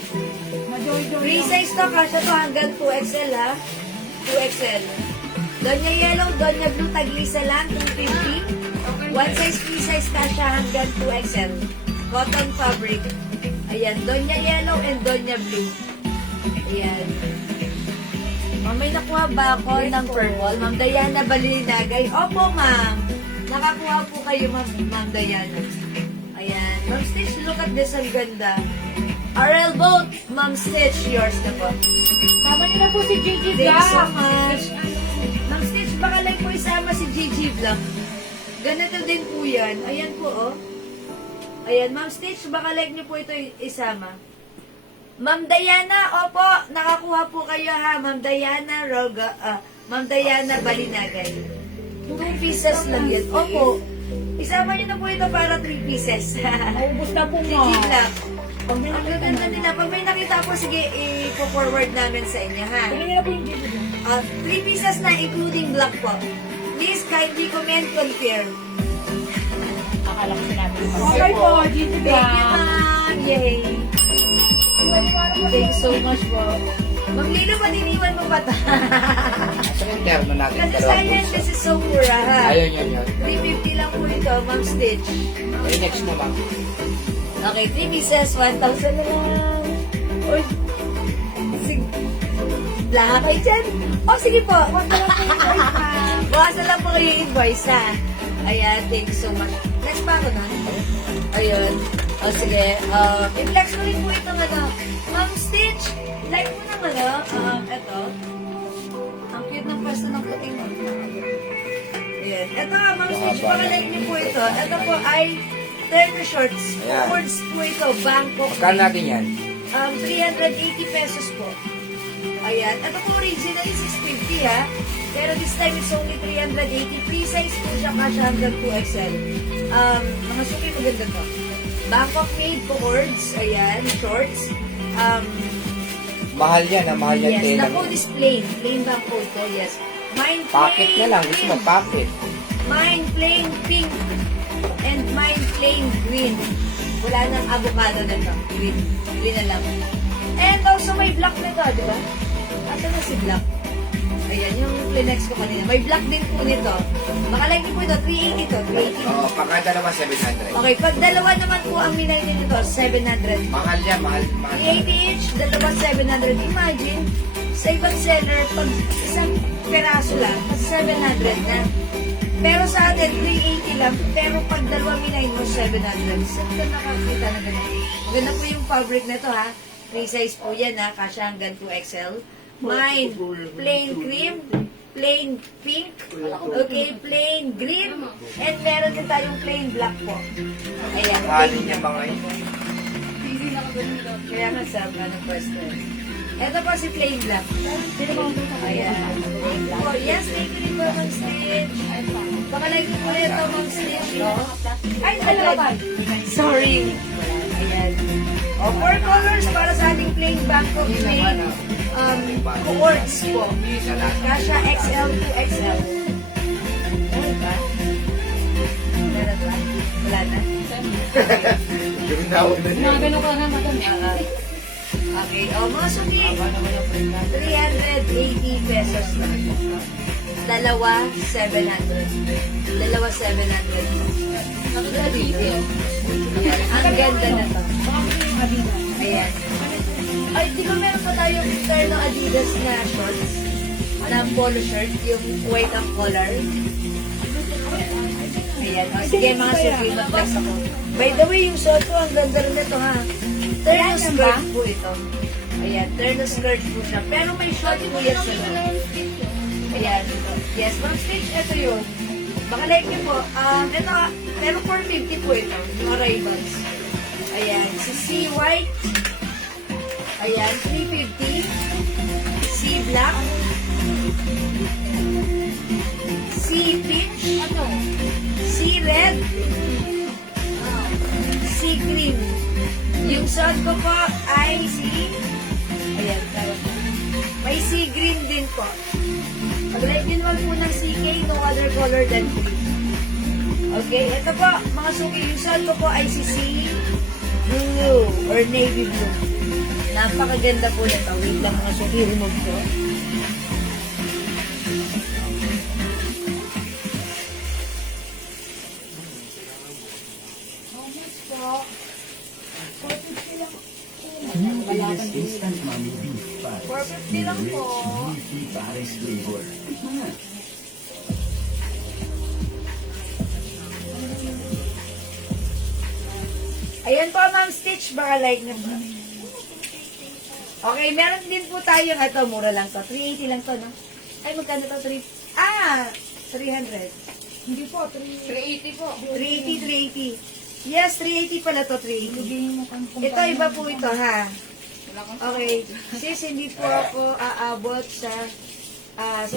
Free size to, kasha to hanggang 2XL, ha? 2XL. Donya yellow, Donya blue, tag-isa lang, 250. One size, free size, kasha hanggang 2XL. Cotton fabric. Ayan, Donya yellow and Donya blue. Ayan. Ma'am, may nakuha ba ako ng purple? Ma'am Diana Balinagay. Opo, ma'am. Nakakuha po kayo, Ma'am Diana. Ayan. Ma'am Stitch, look at this. Ang ganda. RL Boat. Ma'am Stitch, yours na po. Tama niyo na po si Gigi Thank you so Black. much. Ma'am Stitch, baka lang po isama si Gigi Black. Ganito din po yan. Ayan po, oh. Ayan, Ma'am Stitch, baka like niyo po ito isama. Ma'am Diana, opo, nakakuha po kayo ha. Ma'am Diana Ma'am Diana Balinagay. 2 pieces lang yan. Opo. Isama niyo na po ito para 3 pieces. Ubus na po mo. Gigi Black. Ang ganda nila. Pag may nakita po, sige, i-forward namin sa inyo, ha? Tingnan niyo na po yung Gigi Black. 3 pieces na, including black po. Please, kindly comment, confirm. Akala ko sinabi ko. Okay po, Gigi Thank you, Black. ma'am. Yay. Thank you so much po. Ma'am Lilo, paniniwan mo ba ito? Sa interno natin. Kasi dalawang sayang, bulsa. this is so mura, ha? Ayun, yun. 350 lang po ito, Ma'am Stitch. Okay, next naman. Okay, 3 pieces, 1,000 na lang. Uy. Sige. Lahat kayo dyan. Oh, sige po. Bukasan lang po kayo yung invoice, ha? Ayan, thank you so much. Next pa ako na. Ayun. O, sige. I-flex ko rin po itong ano. Ma'am Stitch, like mo ng ano, eto. Ang cute ng pwesto ng puting mo. Ayan. Eto, Ma'am Stitch, pakalike niyo po ito. Ito po ay turtle shorts. Ayan. Forwards po ito, Bangkok. Magkano natin yan? 380 pesos po. Ayan. Ito po originally 650 ha. Pero this time it's only 380. Free size po siya kasha hanggang 2XL. Mga suki maganda to. Bangkok made cords. Ayan. Shorts. Mahal yan, mahal yan. Yes. tela. Na po is plain. Plain Bangkok to. Yes. Mine Packet plain na lang. Gusto mo, pink. packet. Mine plain pink. And mine plain green. Wala nang avocado na to. Green. Green na lang. And also may black na to, di ba? Asa na si black? Ayan, yung Kleenex ko kanina. May black din po nito. Makalike niyo po ito. 380 to. 380. Oo, pagka dalawa, 700. Okay, pag dalawa naman po ang minay nito, 700. Mahal yan, mahal. 380 each, dalawa 700. Imagine, sa ibang seller, pag isang peraso lang, mas 700 na. Pero sa atin, 380 lang. Pero pag dalawa minay mo, 700. Saan ka nakakita na ganun? Maganda po yung fabric na to, ha? Free size po yan, ha? Kasya hanggang 2XL. Mine, plain cream, plain pink, okay, plain green, and meron din tayong plain black po. Ayan, Mahal plain niya mga yun. kaya nga sa ng pwesto. Ito po si plain black. Ayan. Oh, yes, thank you po, Ma'am Stitch. Baka like po ito, Ma'am Stitch. No? Ay, dalawa. Sorry. Ayan. O, 4 colors para sa ating plain Bangkok plain cohorts po. Kasha XL to XL. Meron ba? Meron ba? Wala na. Ginawag na niya. Mga ganun ka nga, madam. Okay. O, mga suki. 380 pesos lang. Dalawa, 700. Dalawa, 700. Ang ganda na to. Ayan. Ay, di ba meron pa tayong pair ng Adidas na shorts? Na polo shirt, yung white ang color. Ayan. O, sige mga suki, mag-flex ako. By the way, yung short ko, ang ganda rin ito ha. Terno skirt po ito. Ayan, terno skirt po siya. Pero may short po yan sa loob. Ayan. Yes, Ma'am Stitch, ito yun. Baka like niyo po. Ito, pero 450 po ito. Yung arrivals. Ayan. Si C White. Ayan, 350. C Black. C Peach. C Red. C Green. Yung suot ko po ay si... Ayan, tara po. May C Green din po. Pag-like nyo naman po ng CK, no other color than green. Okay, ito po, mga suki, yung suot ko po ay si C Blue or Navy Blue. Napakaganda po nito. Wait lang mga suki, remove ko. Instant Mommy Beef Paris. 450 lang po. Beefy Paris flavor. Ayan po, Ma'am Stitch. Baka like na po. Okay, meron din po tayong ito. Mura lang to. 380 lang to, no? Ay, magkano to? 300. Hindi po, 380 po. 380. Yes, 380 pala to, 380. Ito, iba po ito, ha? Okay. Sis, hindi po ako aabot sa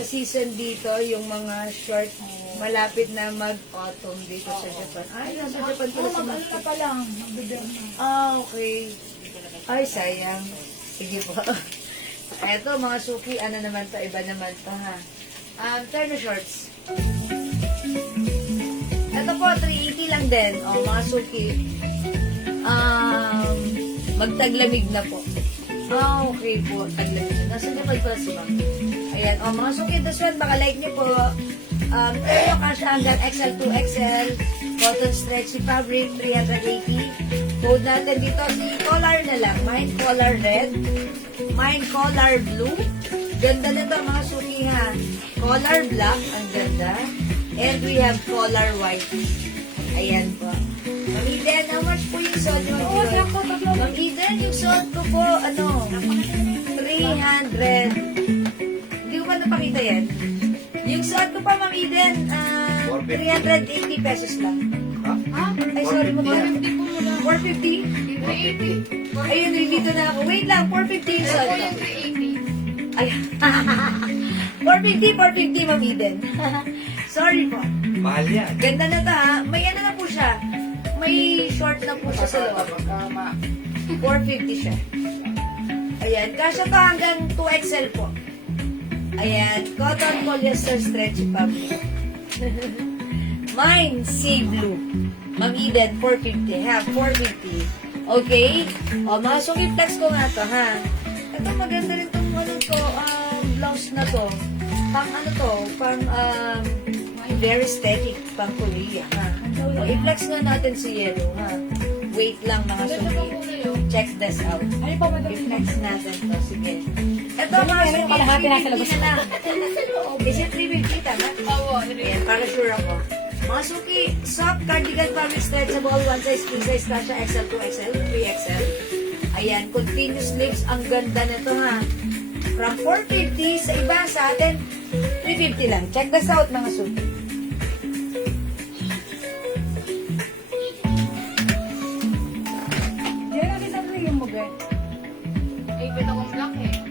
season dito, yung mga short, malapit na mag-autumn dito sa Japan. Ay, nasa Japan pala si Ma'am. na pa lang. Magbibigyan na. Okay. Ay, sayang. Sige po. Eto, mga suki, ano naman to, iba naman to, ha? Terno shorts. Ito po, 380 lang din. O, mga suki. Magtaglamig na po. Okay po, taglamig. Nasa Japan pala si Ma'am. Ayan, o, mga suki, this one, baka like niyo po. Terno kasha hanggang XL to XL. Cotton stretchy fabric, 380. Code natin dito, si collar na lang. Mine collar red. Mine collar blue. Ganda nito mga suki ha. Collar black, ang ganda. And we have collar white. Ayan po. Ma'am Eden, how much po yung suot nyo? Ma'am Eden, yung suot ko po, 300. Hindi ko pa napakita yan. Yung suot ko pa, Ma'am Eden, 380 pesos lang. Ay, sorry, magkano? 450? 450? Ayun, dito na ako. Wait lang, 450 yung suot ko. Yung 380. Ay, 450, Ma'am Eden. Sorry po. Mahal yan. Ganda na to ha. May ano na po siya. May short na po siya sa loob. 450 siya. Ayan. Kasya to hanggang 2XL po. Ayan. Cotton polyester stretchy fabric. Mine, sea blue. Ma'am Eden, 450. Ha, 450. Okay? O, mga suki flex ko nga to, ha? Ito maganda rin itong ano to, blouse na to. Pang ano to, pang very aesthetic, pang Korea, ha? O, i-flex nga natin si yellow, ha? Wait lang mga suki. Check this out. Ano pa madam? I-flex natin to, sige. Ito mga suki, kalahati nasa labas. 350 na lang. Is it 350, tama? Oo, Ayan, para sure ako. Mga suki, soft cardigan fabric stretchable, one size, king size, kasha, XL, 2XL, 3XL. Ayan, continuous sleeves, ang ganda nito ha. From 450 sa iba sa atin, 350 lang. Check this out mga suki. Diyan na rin yung mugay. Ay, pwede akong black eh.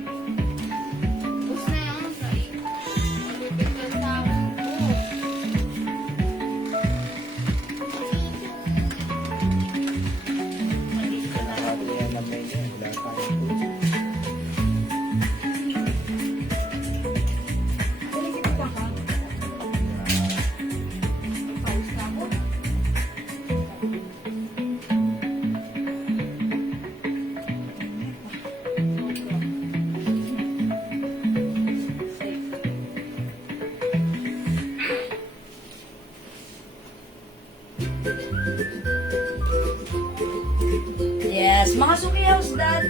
mga suki house dad.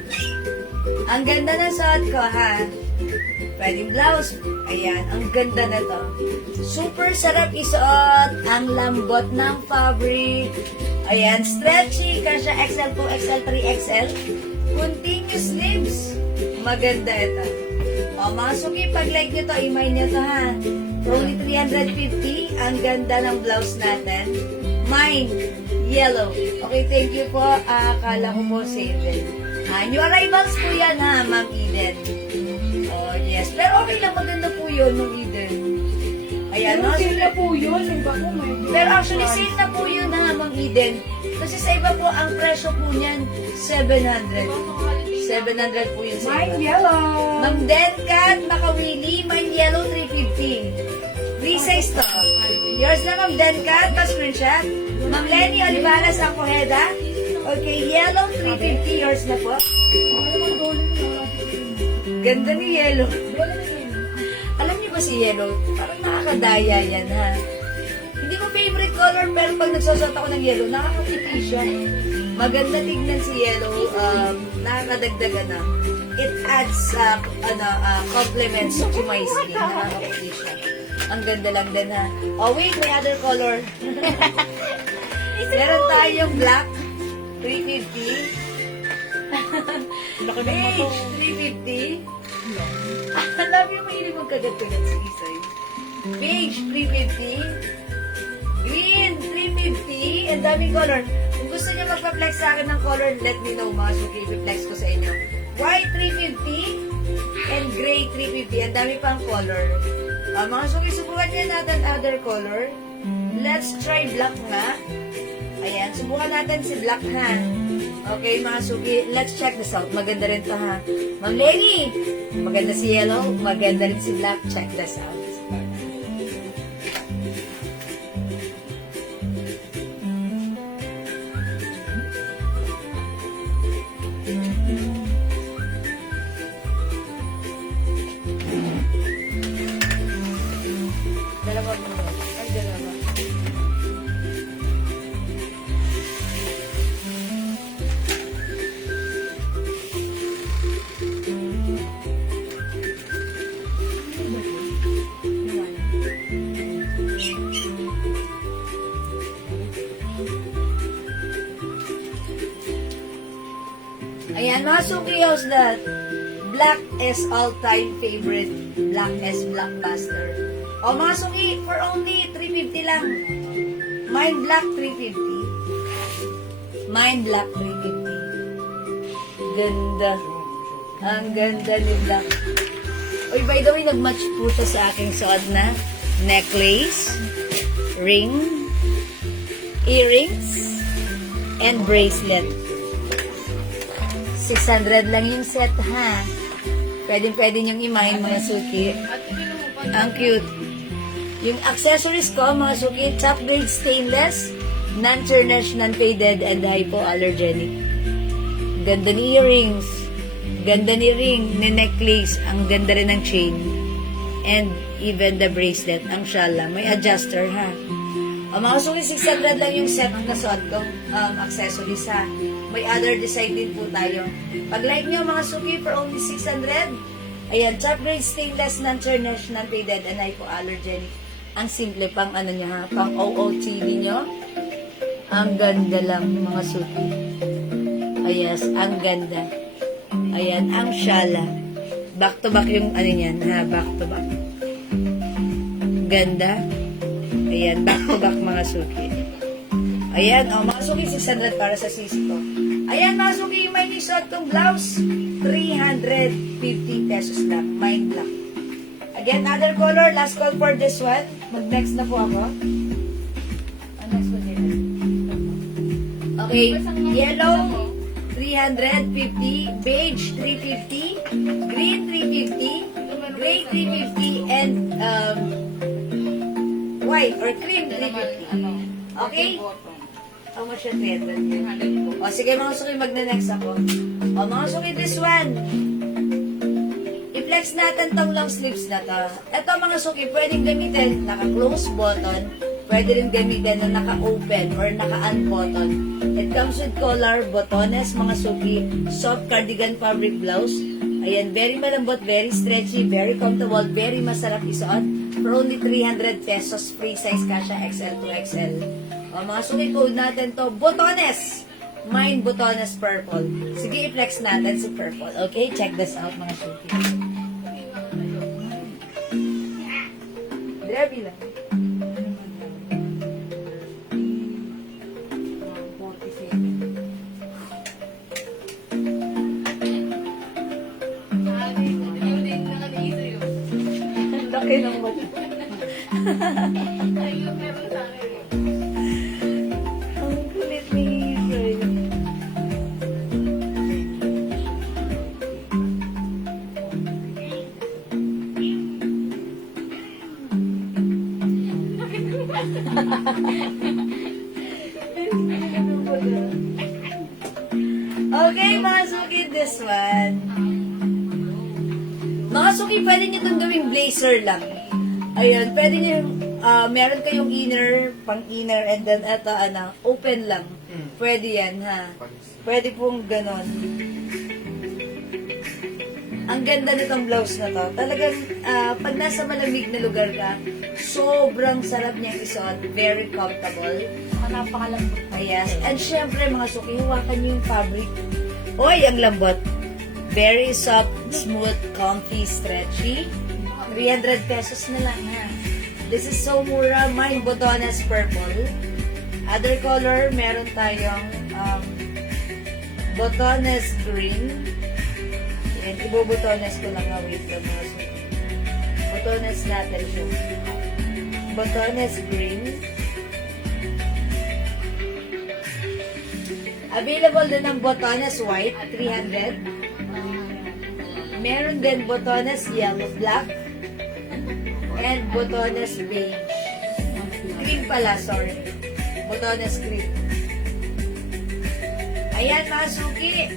Ang ganda ng suot ko, ha? Pwedeng blouse. Ayan, ang ganda na to. Super sarap isuot. Ang lambot ng fabric. Ayan, stretchy. Kasha XL2, XL3, XL. Continuous sleeves. Maganda ito. O, mga suki, pag like nyo to, imay nyo to, ha? For only 350, ang ganda ng blouse natin. Mine, yellow. Okay, thank you po. Akala ko po sale. New arrivals po yan, ha, Ma'am Eden. Oh, yes. Pero okay lang, maganda po yun, Ma'am Eden. Ayan, Pero mga sale suki. na po yun. Iba po may... Pero actually, sale na po yun, ha, Ma'am Eden. Kasi sa iba po, ang presyo po niyan, 700. 700 po yun sa Mine iba. yellow. Ma'am Denkat, Makawili, Mine Yellow 350. Free size to. Yours na, Ma'am Denkat, pa-screenshot. Ma'am Lenny Olivares, Angkojeda. Okay, Yellow 350, yours na po. Ganda ni Yellow. Alam niyo ba si Yellow? Parang nakakadaya yan, ha? Hindi ko favorite color, pero pag nagsusot ako ng yellow, nakakapiti siya. Maganda tignan si Yellow, nakakadagdagan na. It adds, complements to my skin. Nakakapiti siya. Ang ganda lang din, ha? Oh, wait, may other color. Meron tayong black, 350. Beige, 350. Alam mo, mahilig magkagat-kagat si Isay. Beige, 350. Green, 350. And daming color. Kung gusto niyo magpa-flex sa akin ng color, let me know, mga suki. I-flex ko sa inyo. White, 350. And gray, 350. Ang dami pang color. Mga suki, subukan niyo natin other color. Let's try black nga. Ayan, subukan natin si black, ha. Okay, mga suki, let's check this out. Maganda rin to, ha. Ma'am Lenny, maganda si yellow, maganda rin si black. Check this out. Dalawa mo. Ay, dalawa. Ayan, mga suki house that black is all-time favorite. Black is blockbuster. O mga suki, for only 350 lang. Mine black 350. Mine black 350. Ganda. Ang ganda ni black. Uy, by the way, nag-match po siya sa aking suot na necklace, ring, earrings, and bracelet. 600 lang yung set, ha? Pwede niyong imahin, mga suki. Ang cute. Yung accessories ko, mga suki, top grade stainless, non-tarnish, non-faded, and hypoallergenic. Ganda ni earrings. Ganda ni ring, ni necklace. Ang ganda rin ng chain. And even the bracelet. Ang shala. May adjuster, ha? O mga suki, 600 lang yung set na suot kong accessories, ha? May other design din po tayo. Pag like nyo, mga suki, for only 600. Ayan, top grade stainless, non-tarnish, non-faded, and hypoallergenic. Ang simple pang ano niya, ha? Pang OOTD nyo. Ang ganda lang, mga suki. Ayes, ang ganda. Ayan, ang shala. Back to back yung ano niyan, ha? Back to back. Ganda. Ayan, back to back, mga suki. Ayan, mga suki, 600 para sa sis ko. Ayan, mga suki, may nisot kong blouse. 350 pesos lang. Mine black. Again, other color. Last call for this one. Mag-next na po ako. Next one here. Okay, yellow, 350. Beige, 350. Green, 350. Gray, 350. And, white or cream, 350. Okay? How much yung 300? O, sige mga suki, magna-next ako. O, mga suki, this one. I-flex natin tong long sleeves na to. Ito mga suki, pwedeng gamitin, naka-close button, Pwede rin gamitin na naka-open or naka-unbutton. It comes with collar, botones, mga suki, soft cardigan fabric blouse. Ayan, very malambot, very stretchy, very comfortable, very masarap isuot. For only 300 pesos, free size kasha XL to XL. O, mga suki, code natin to, botones! Mine botones purple. Sige, i-flex natin si purple. Okay, check this out, mga suki. Grabe lang. Laki ng mali. Ang kulit ni Hazel. Okay, mga suki, this one. Mga suki, pwede nyo itong gawing blazer lang. Ayun, pwede nyo, meron kayong inner, pang-inner, and then ito, open lang. Pwede yan, ha? Pwede pong ganon. Ang ganda nitong blouse na to. Talagang, pag nasa malamig na lugar ka, sobrang sarap niyang isuot. Very comfortable. Napakalambot. Yes. And syempre, mga suki, hawakan niyo yung fabric. Oy, ang lambot. Very soft, smooth, comfy, stretchy. 300 pesos na lang, ha. This is so mura. Mine botones purple. Other color, meron tayong botones green. Yan, ibubotones ko lang. Wait lang, mga suki. Botones natin siya. Botones green. Available din ng botones white, 300. Meron din botones yellow black. And botones beige. Cream pala, sorry. Botones cream. Ayan, mga suki.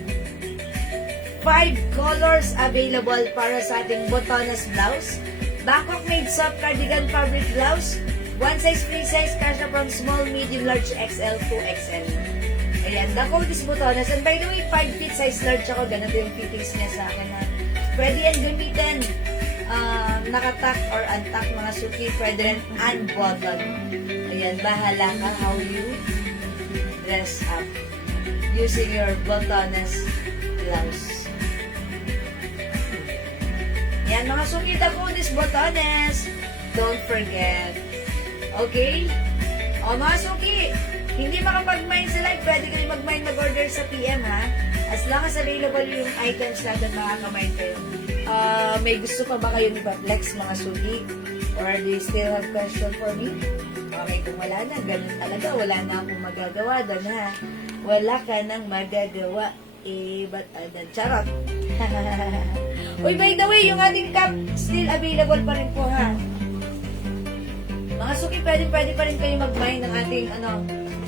5 colors available para sa ating botones blouse. Bangkok made soft cardigan fabric blouse. One size, free size, kasha from small, medium, large, XL to XL. Ayan, the code is botones. And by the way, 5 feet size large ako. Ganun yung fittings niya sa akin. Ha? Pwede yan gamitin. Nakatak or untak, mga suki. Pwede rin unbutton. Ayan, bahala ka how you dress up using your botones blouse. Yan, mga suki, the code is botones. Don't forget. Okay? O, mga suki, hindi makapag-mine sa live, pwede kayo mag-mine, mag-order sa PM, ha? As long as available yung items na doon, makaka-mine kayo. May gusto pa ba kayong ipa-flex, mga suki? Or do you still have question for me? Okay, kung wala na, ganun talaga. Wala na akong magagawa doon, ha? Wala ka nang magagawa. Ba't adan? Charot! Uy, by the way, yung ating cup still available pa rin po, ha? Mga suki, pwede pa rin kayo mag-mine ng ating,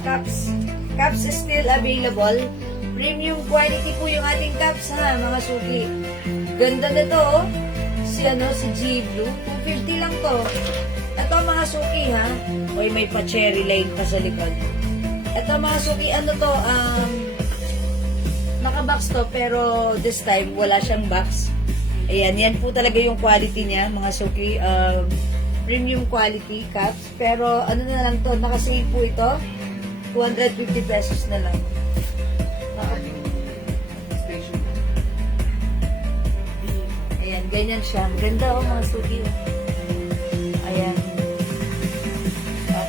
cups. Cups is still available. Premium quality po yung ating cups, ha, mga suki. Ganda na to, oh. Si G Blue. 250 lang to. Ito, mga suki, ha. Uy, may pa-cherry line pa sa likod. Ito, mga suki, naka-box to, pero this time, wala siyang box. Ayan, yan po talaga yung quality niya, mga suki. Premium quality cups. Pero, na lang to, naka-sale po ito. 250 pesos na lang. Ayan, ganyan siya. Ganda, oh, mga suki. Ayan.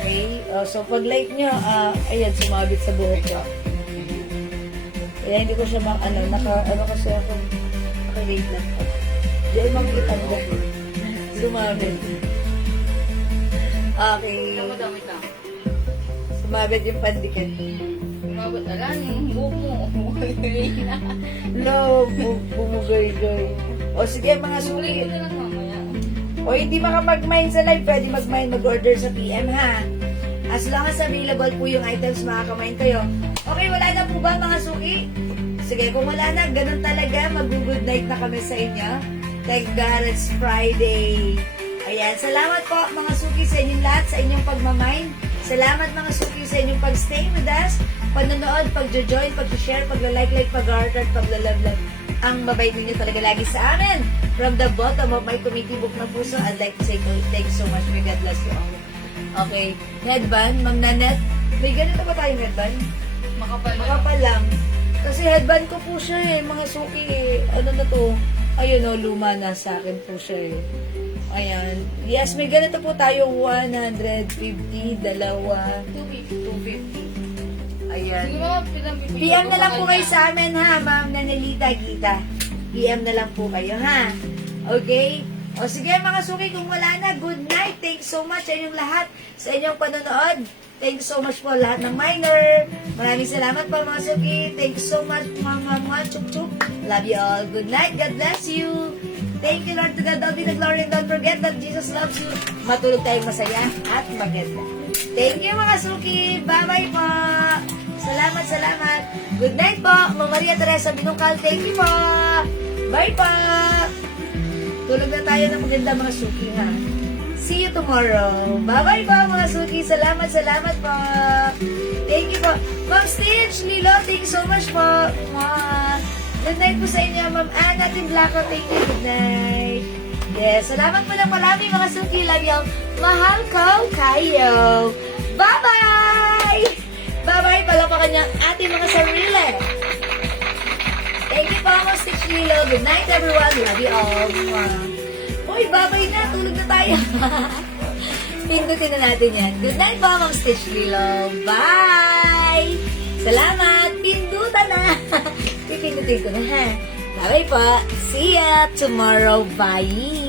Okay. So, pag like nyo, ayan, sumabit sa buhok ko. Kaya hindi ko siya kasi ako, naka-wait lang. Diyan makikita mo. Sumabit. Okay. Sumabit yung pandikit. Umabot na lang yung buhok mo. No, bumugay-gay. O sige, mga suki. Ito lang mamaya. O hindi makapag-mine sa live, pwede mag-mine, mag-order sa PM, ha? As long as available po yung items, makaka-mine kayo. Okay, wala na po ba, mga suki? Sige, kung wala na, ganun talaga, mag-good night na kami sa inyo. Thank God, it's Friday. Ayan, salamat po mga suki sa inyong lahat, sa inyong pagmamind. Salamat mga suki sa inyong pag-stay with us, panonood, pag-join, pag-share, pag-like, pag-heart, pag-love. Ang babait ninyo talaga lagi sa amin. From the bottom of my committee book na puso, I'd like to say thank you so much. May God bless you all. Okay, headband, Ma'am Nanette. May ganito ba tayong headband? Makapal lang. Kasi headband ko po siya eh, mga suki eh. Ano na to? Ayun o, luma na sa akin po siya eh. Ayan. Yes, may ganito po tayo. 150, dalawa, 250. Ayan. PM na lang po kayo sa amin ha, Ma'am Nanelita Gita. PM na lang po kayo ha. Okay? O sige mga suki, kung wala na, good night. Thanks so much sa inyong lahat, sa inyong panonood. Thank you so much po lahat ng minor. Maraming salamat po mga suki. Thank you so much mga chuk-chuk. Love you all. Good night. God bless you. Thank you Lord, to God all be the glory, and don't forget that Jesus loves you. Matulog tayong masaya at maganda. Thank you mga suki. Bye-bye po. Salamat. Good night po. Ma'am Maria Teresa Binungkal. Thank you po. Bye po. Tulog na tayo ng maganda mga suki ha. See you tomorrow. Bye-bye po mga suki. Salamat po. Thank you po. Ma'am Stitch, Lilo, thank you so much po. Mwah. Good night po sa inyo, Ma'am Anna Timblako. Thank you. Good night. Yes, salamat po ng marami mga suki. Love you. Mahal ko kayo. Bye-bye! Bye-bye. Palapakan niya ang ating mga sarili. Thank you po, Ma'am Stitch Lilo. Good night, everyone. Love you all. Mwah. Uy, babay na. Tulog na tayo. Pindutin na natin yan. Good night po, Ma'am Stitch Lilo. Bye! Salamat! Pindutan na! Pipindutin ko na ha. Bye po. See ya tomorrow. Bye!